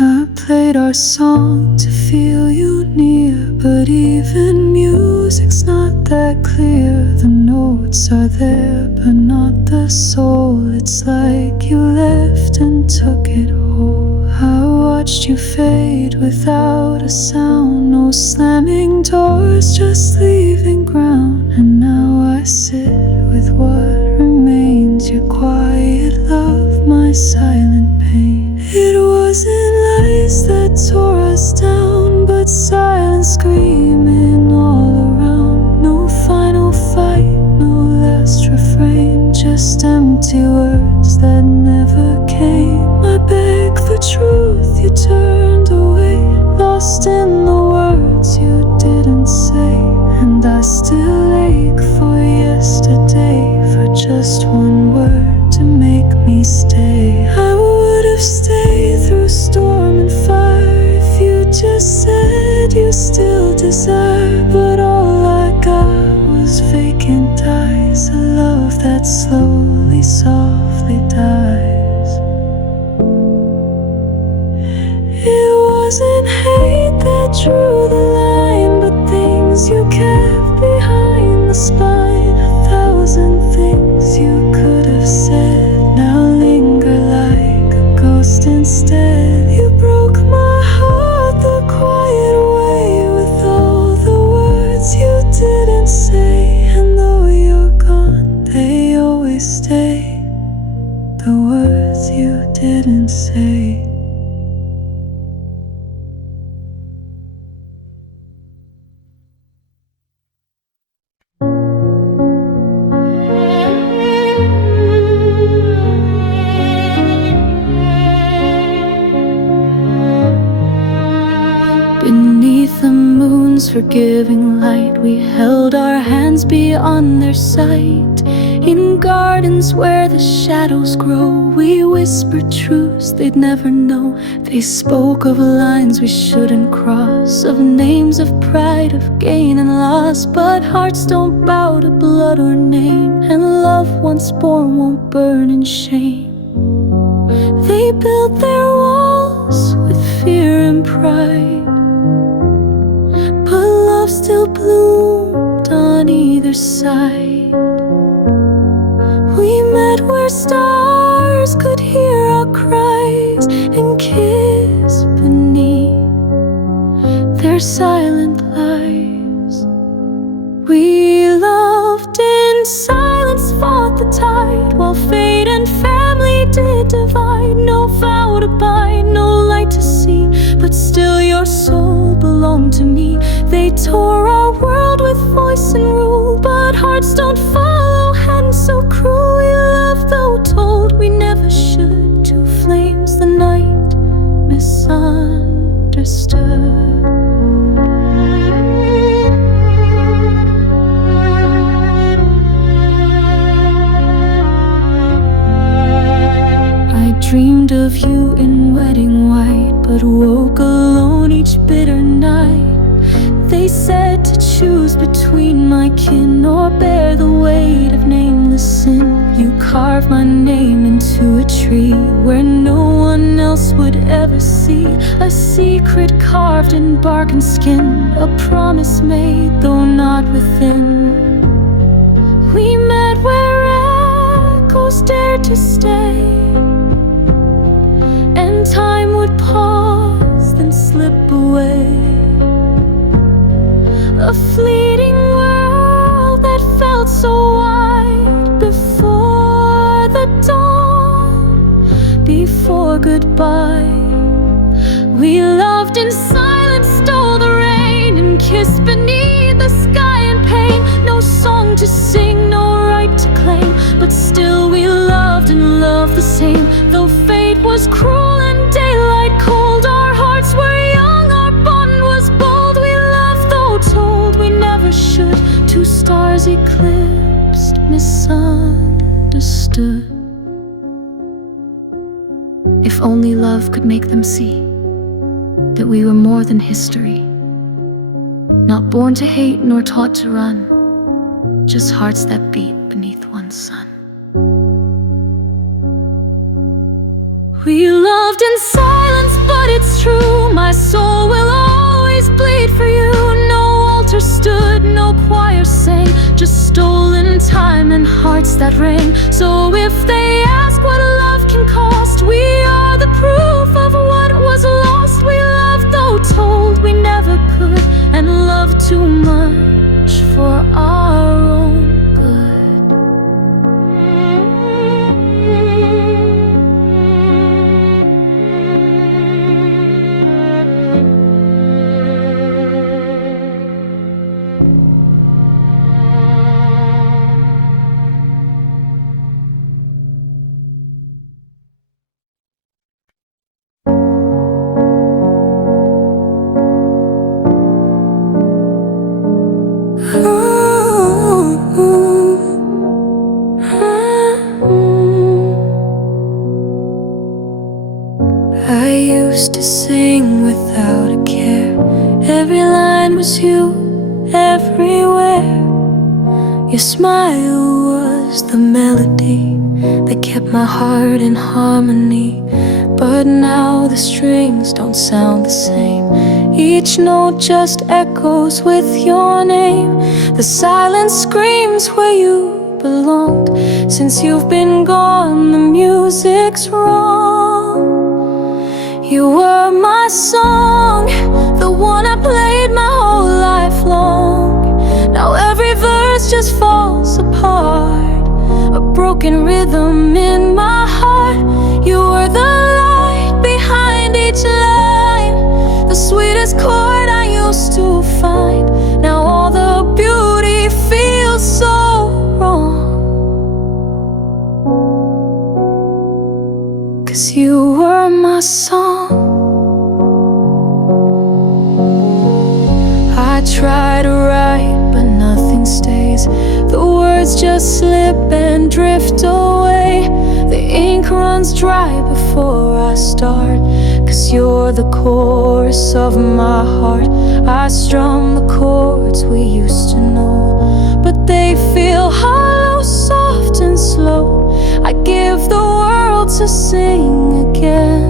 I played our song to feel you near, but even music's not that clear. The notes are there, but not the soul. It's like you left and took it whole. I watched you fade without a sound, no slamming doors, just leaving ground. And now I sit with what remains, your quiet love, my silent pain. It wasn't lies that tore us down, but silent screaming all around. No final fight, no last refrain, just empty words that never came. I begged for truth, you turned away, lost in the words you didn't say. And I still ache for yesterday, for just one word to make me stay. I would have stayed through storm and fire if you just said you still desire. But all I got was vacant eyes, a love that slowly, softly dies. It wasn't hate that drew the line, but things you kept behind the spine. 1,000 things you could have said now linger like a ghost instead. You broke my heart the quiet way, with all the words you didn't say. And though you're gone, they always stay, the words you didn't say. Beneath the moon's forgiving light, we held our hands beyond their sight. In gardens where the shadows grow, we whispered truths they'd never know. They spoke of lines we shouldn't cross, of names of pride, of gain and loss. But hearts don't bow to blood or name, and love once born won't burn in shame. They built their walls with fear and pride, but love still bloomed on either side. We met where stars could hear our cries and kiss beneath their silent lives. We loved in silence, fought the tide, while fate and family did divide. No vow to bind, no light to see, but still your soul belonged to me. They tore our world with voice and rule, but hearts don't follow hands so cruel. We loved though told we never should, two flames the night misunderstood. I dreamed of you in wedding white, but woke alone each bitter night. They said to choose between my kin or bear the weight of nameless sin. You carved my name into a tree where no one else would ever see. A secret carved in bark and skin, a promise made though not within. We met where echoes dared to stay, and time would pause, then slip away. A fleeting world that felt so wide before the dawn, before goodbye. We loved in silence, stole the rain, and kissed beneath the sky in pain. No song to sing, no right to claim, but still we loved and loved the same. Though fate was cruel and daylight cold, our hearts were young, our bond was bold. We loved though told we never should. Two stars eclipsed, misunderstood. If only love could make them see that we were more than history, not born to hate nor taught to run, just hearts that beat beneath one sun. We loved in silence, but it's true, my soul will always bleed for you. No altar stood, no choir sang, just stolen time and hearts that rang. So if they ask what love can cost, we are the proof of what was lost. We loved though told we never could, and loved too much for our own good. I used to sing without a care. Every line was you, everywhere. Your smile was the melody that kept my heart in harmony. But now the strings don't sound the same. Each note just echoes with your name. The silence screams where you belonged. Since you've been gone, the music's wrong. You were my song, the one I played my whole life long. Now every verse just falls apart, a broken rhythm in my heart. You were the light behind each line, the sweetest chord I used to find. Now all the beauty feels so wrong, 'cause you were my song. I try to write, but nothing stays. The words just slip and drift away. The ink runs dry before I start, 'cause you're the chorus of my heart. I strum the chords we used to know, but they feel hollow, soft and slow. I give the world to sing again,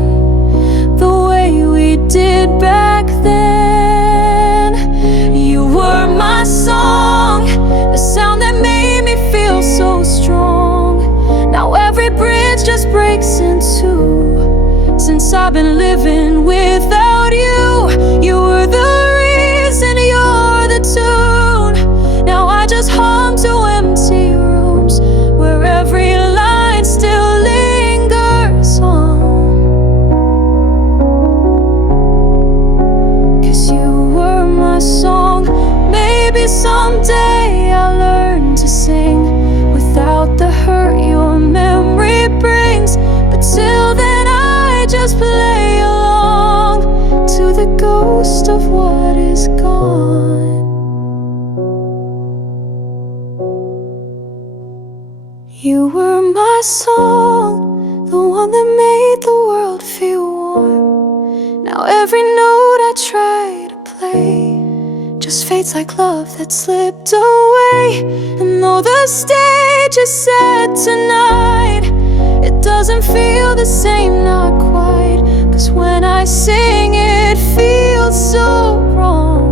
the way we did back then. You were my song, the sound that made me feel so strong. Now every bridge just breaks in two. Since I've been living without you, you were the reason, you're the tune. Now I just hum to empty rooms where every line still lingers on. 'Cause you were my song. Maybe someday I'll learn to sing without the hurt your memory brings. But till then I just play along to the ghost of what is gone. You were my song, the one that made the world feel warm. Now every note I try to play just fades like love that slipped away. And though the stage is set tonight, it doesn't feel the same, not quite. 'Cause when I sing it feels so wrong.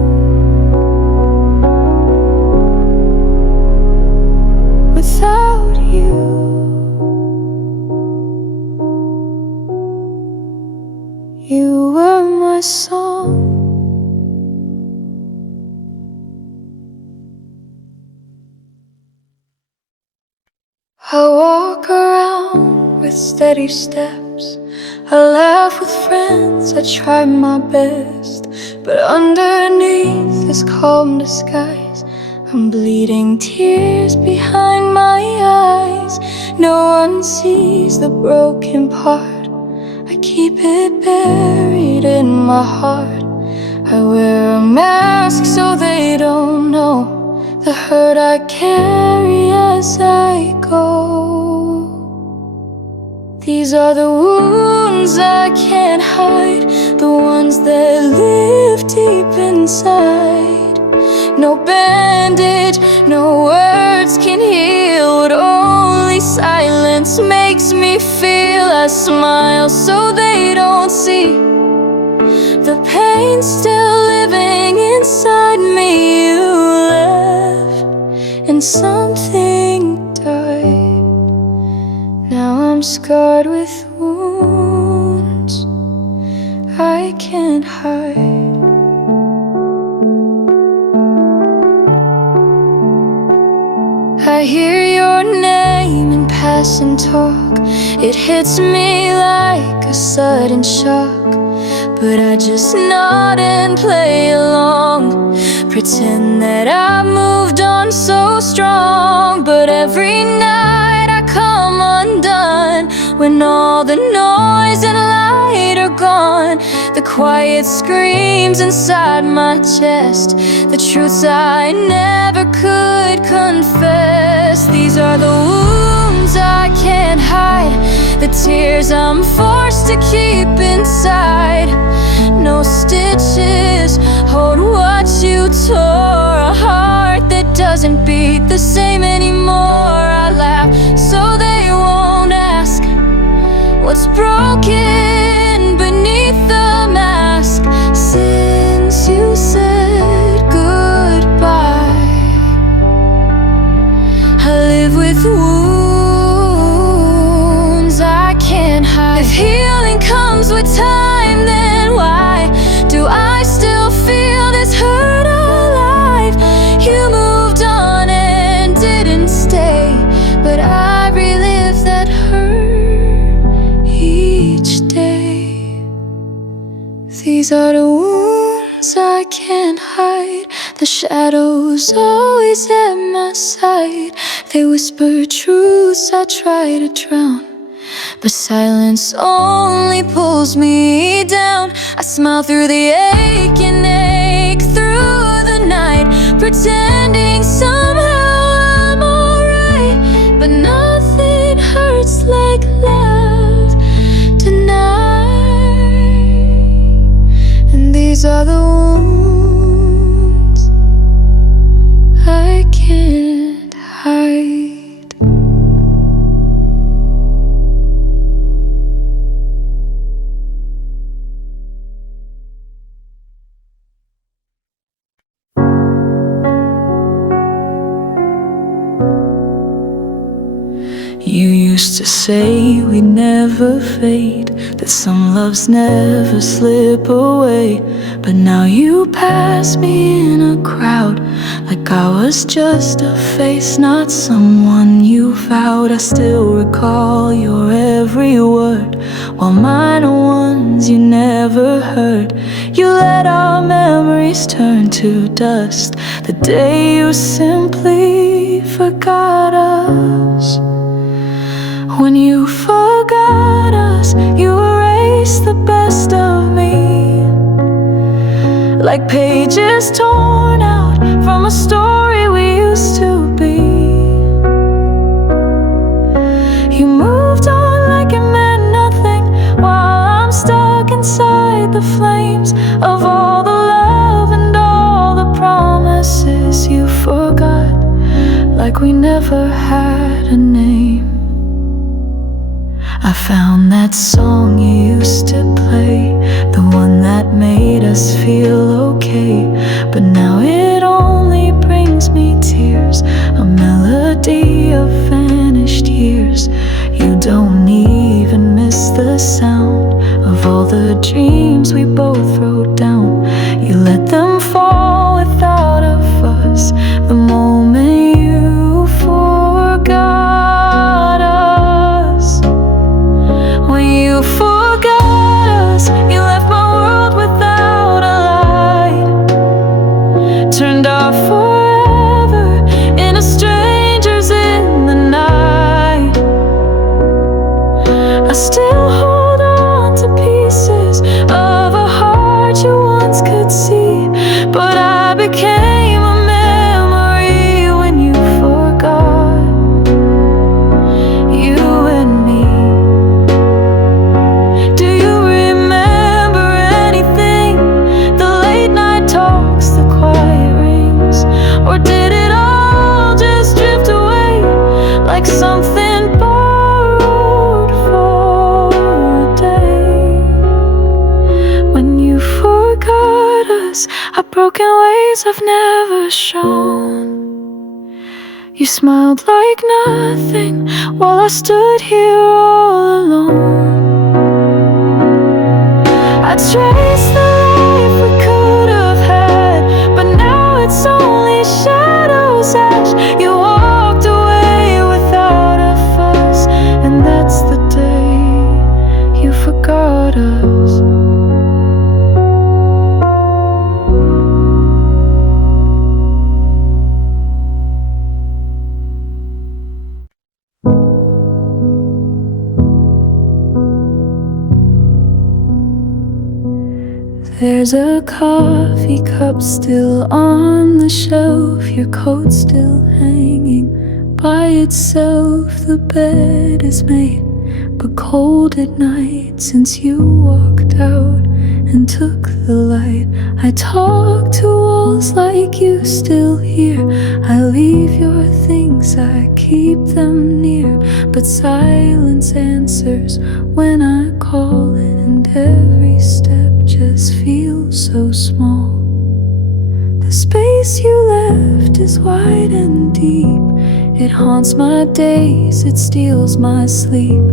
Without you, you were my song. I walk around with steady steps, I laugh with friends, I try my best. But underneath this calm disguise, I'm bleeding tears behind my eyes. No one sees the broken part, I keep it buried in my heart. I wear a mask so they don't know the hurt I carry as I go. These are the wounds I can't hide, the ones that live deep inside. No bandage, no words can heal what only silence makes me feel. I smile so they don't see the pain still living inside me. You left and something died. Now I'm scarred with wounds I can't hide. I hear your name in passing talk, it hits me like a sudden shock. But I just nod and play along, pretend that I moved on so strong. But every night I come undone when all the noise and light are gone. The quiet screams inside my chest, the truths I never could confess. These are the wounds I can't hide, the tears I'm forced to keep inside. No stitches hold what you tore, a heart that doesn't beat the same anymore. I laugh so they won't ask what's broken beneath the mask. Since you said goodbye, I live with wounds I can't hide. If healing comes with time, then why do I still feel this hurt alive? You moved on and didn't stay, but I relive that hurt each day. These are the wounds I can't hide, the shadows always at my side. They whisper truths I try to drown, but silence only pulls me down. I smile through the ache and ache through the night, pretending somehow I'm alright. But nothing hurts like love tonight. And these are the wounds I can't hide. You used to say we'd never fade, that some loves never slip away. But now you pass me in a crowd like I was just a face, not someone you vowed. I still recall your every word, while mine are ones you never heard. You let our memories turn to dust the day you simply forgot us. When you forgot us, you erased the best of me, like pages torn out from a story we used to be. You moved on like it meant nothing, while I'm stuck inside the flames of all the love and all the promises you forgot, like we never had a name. I found that song you used to play, the one that made us feel okay. But now it only brings me tears, a melody of vanished years. You don't even miss the sound of all the dreams we both wrote down. You let them fall without a fuss the moment you forgot. like something borrowed for a day. When you forgot us, our broken ways have never shown. You smiled like nothing while I stood here all alone. I traced the life we could have had, but now it's only shadows, ash. You walked away without a fuss, and that's the day you forgot us. There's a coffee cup still on the shelf, your coat still hanging by itself. The bed is made but cold at night since you walked out and took the light. I talk to walls like you still here. I leave your things, I keep them near, but silence answers when I call it, and every step just feels so small. The space you left is wide and deep. It haunts my days, it steals my sleep.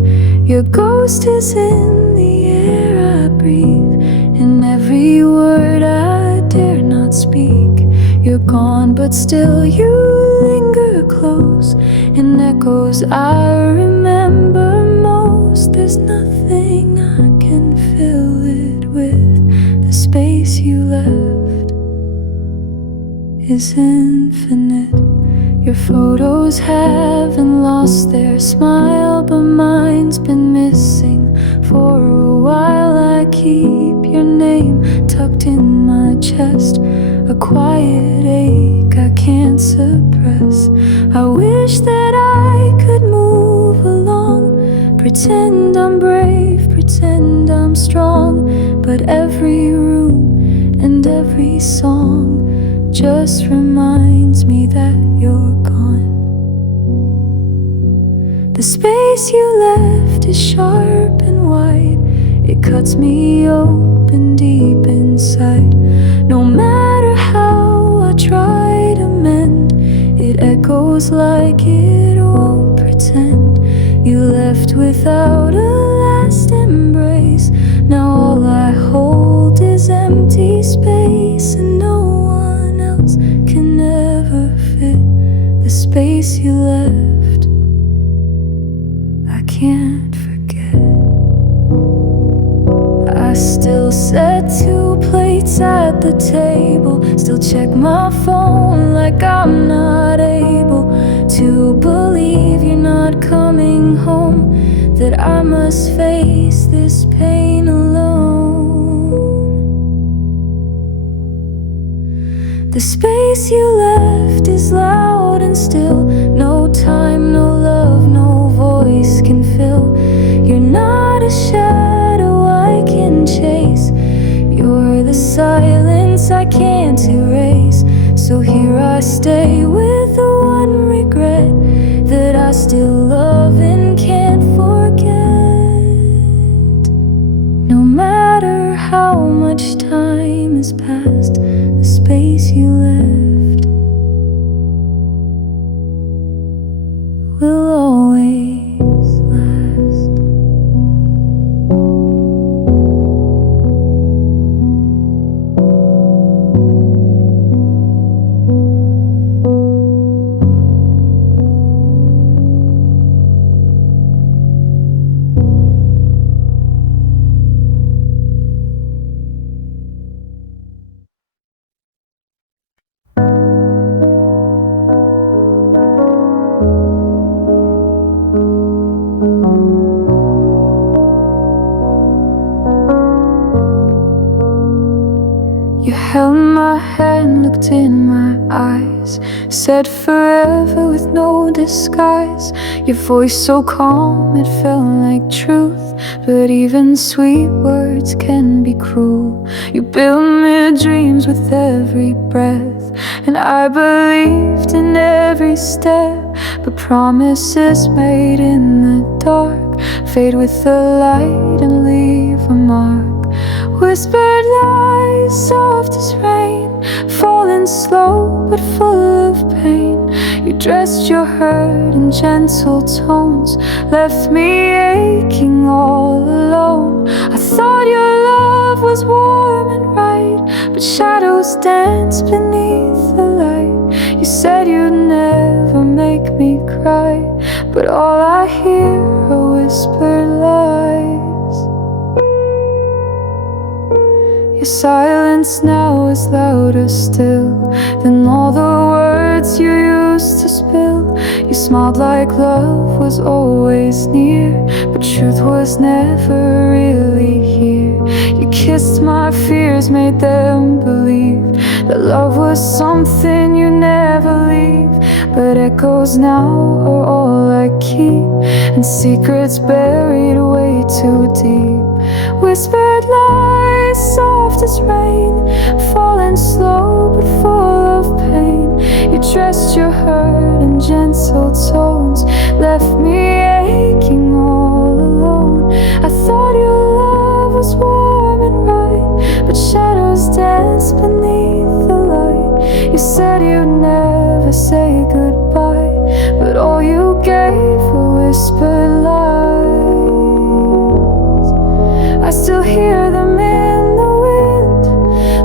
Your ghost is in the air I breathe, in every word I dare not speak. You're gone, but still you linger close, in echoes I remember most. There's nothing I can fill it with. The space you left is infinite. Your photos haven't lost their smile, but mine's been missing for a while. I keep your name tucked in my chest, a quiet ache I can't suppress. I wish that I could move along, pretend I'm brave, pretend I'm strong, but every room and every song just reminds me that you're gone. The space you left is sharp and wide. It cuts me open deep inside. No matter how I try to mend, it echoes like it won't pretend. You left without a last embrace. Now all I hold is empty space, and no one else can ever fit the space you left. I can't forget. I still set 2 plates at the table, still check my phone like I'm not able to believe you're not coming home, that I must face this pain alone. The space you left is loud and still. No time, no love, no voice can fill. You're not a shadow I can chase. You're the silence I can't erase. So here I stay with the one regret, that I still love and can't forget. No matter how much time has passed, the space you left will always last. You held my hand, looked in my eyes, said forever with no disguise. Your voice so calm, it felt like truth, but even sweet words can be cruel. You built me dreams with every breath, and I believed in every step. but promises made in the dark fade with the light and leave a mark. Whispered lies, soft as rain, falling slow but full of pain. You dressed your hurt in gentle tones, left me aching all alone. I thought your love was warm and right, but shadows dance beneath the light. You said you'd never make me cry, but all I hear are whispered lies. Your silence now is louder still than all the words you used to spill. You smiled like love was always near, but truth was never really here. You kissed my fears, made them believe that love was something you never leave. But echoes now are all I keep, and secrets buried way too deep. Whispered lies, soft as rain, falling slow but full of pain. You dressed your hurt in gentle tones, left me aching all alone. I thought your love was warm and right, but shadows dance beneath the light. You said you'd never say goodbye, but all you gave were whispered lies. I still hear them in the wind,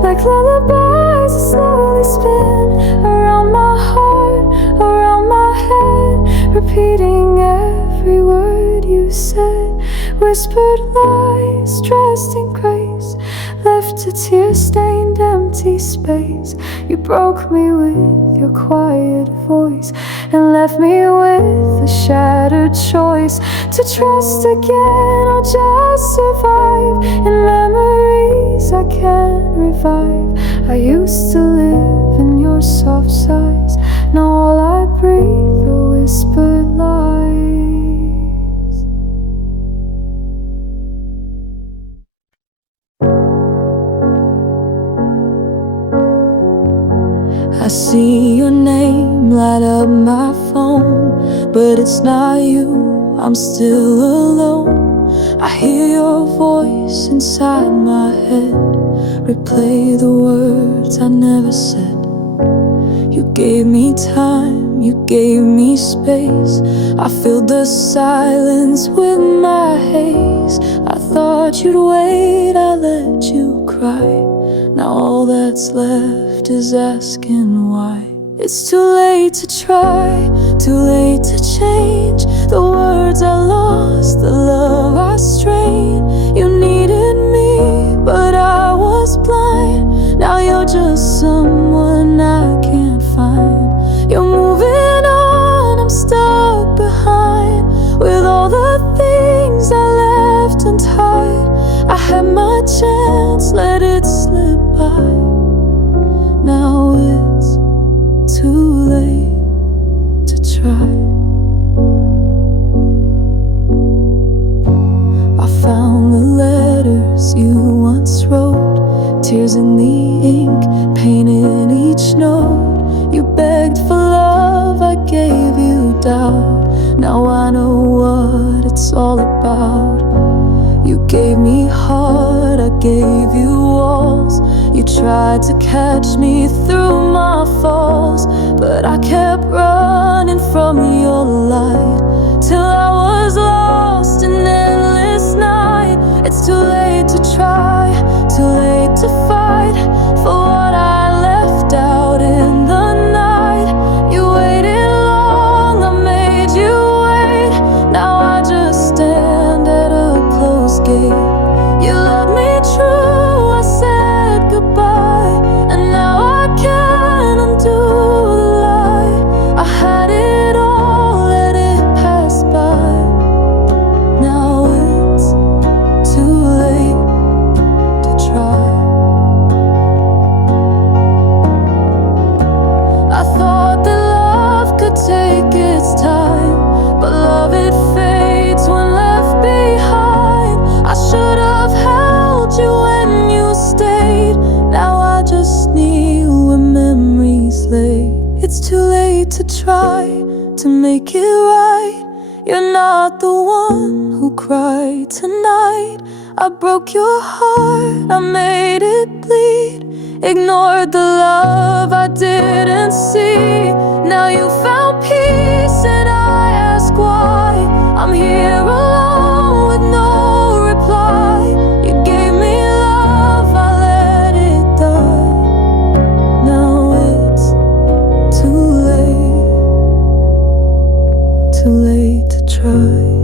like lullabies that slowly spin around my heart, around my head, repeating every word you said. Whispered lies, dressed in grace, left a tear-stained empty space. You broke me with your quiet voice and left me with a shattered choice. To trust again or just survive in memories I can't revive. I used to live in your soft sighs, now all I breathe are whispered lies. I see your name light up my phone, but it's not you, I'm still alone. I hear your voice inside my head, replay the words I never said. You gave me time, you gave me space, I filled the silence with my haze. I thought you'd wait, I let you cry. Now all that's left is asking why. It's too late to try, too late to change the words I lost, the love I strained. You needed me, but I was blind. Now you're just someone I can't find. You're moving on, I'm stuck behind with all the things I left untied. I had my chance, let it slip by. Now it's too late to try. I found the letters you once wrote, tears in the ink, pain in each note. You begged for love, I gave you doubt. Now I know what it's all about. You gave me heart, I gave you walls. You tried to catch me through my falls, but I kept running from your light till I was lost in endless night. It's too late to try, too late to fight for what I left out in the night. You waited long, I made you wait. Now I just stand at a closed gate. You loved me true, I said goodbye, and now I can't undo the lie. I had it all, let it pass by. Now it's too late to try. I thought that love could take its time, but love it fades when left behind. I should have held you when you stayed. Now I just kneel where memories lay. It's too late to try, to make it right. You're not the one who cried tonight. I broke your heart, I made it bleed. Ignored the love I didn't see. Now you found peace and I ask why. I'm here alone with no reply. You gave me love, I let it die. Now it's too late to try.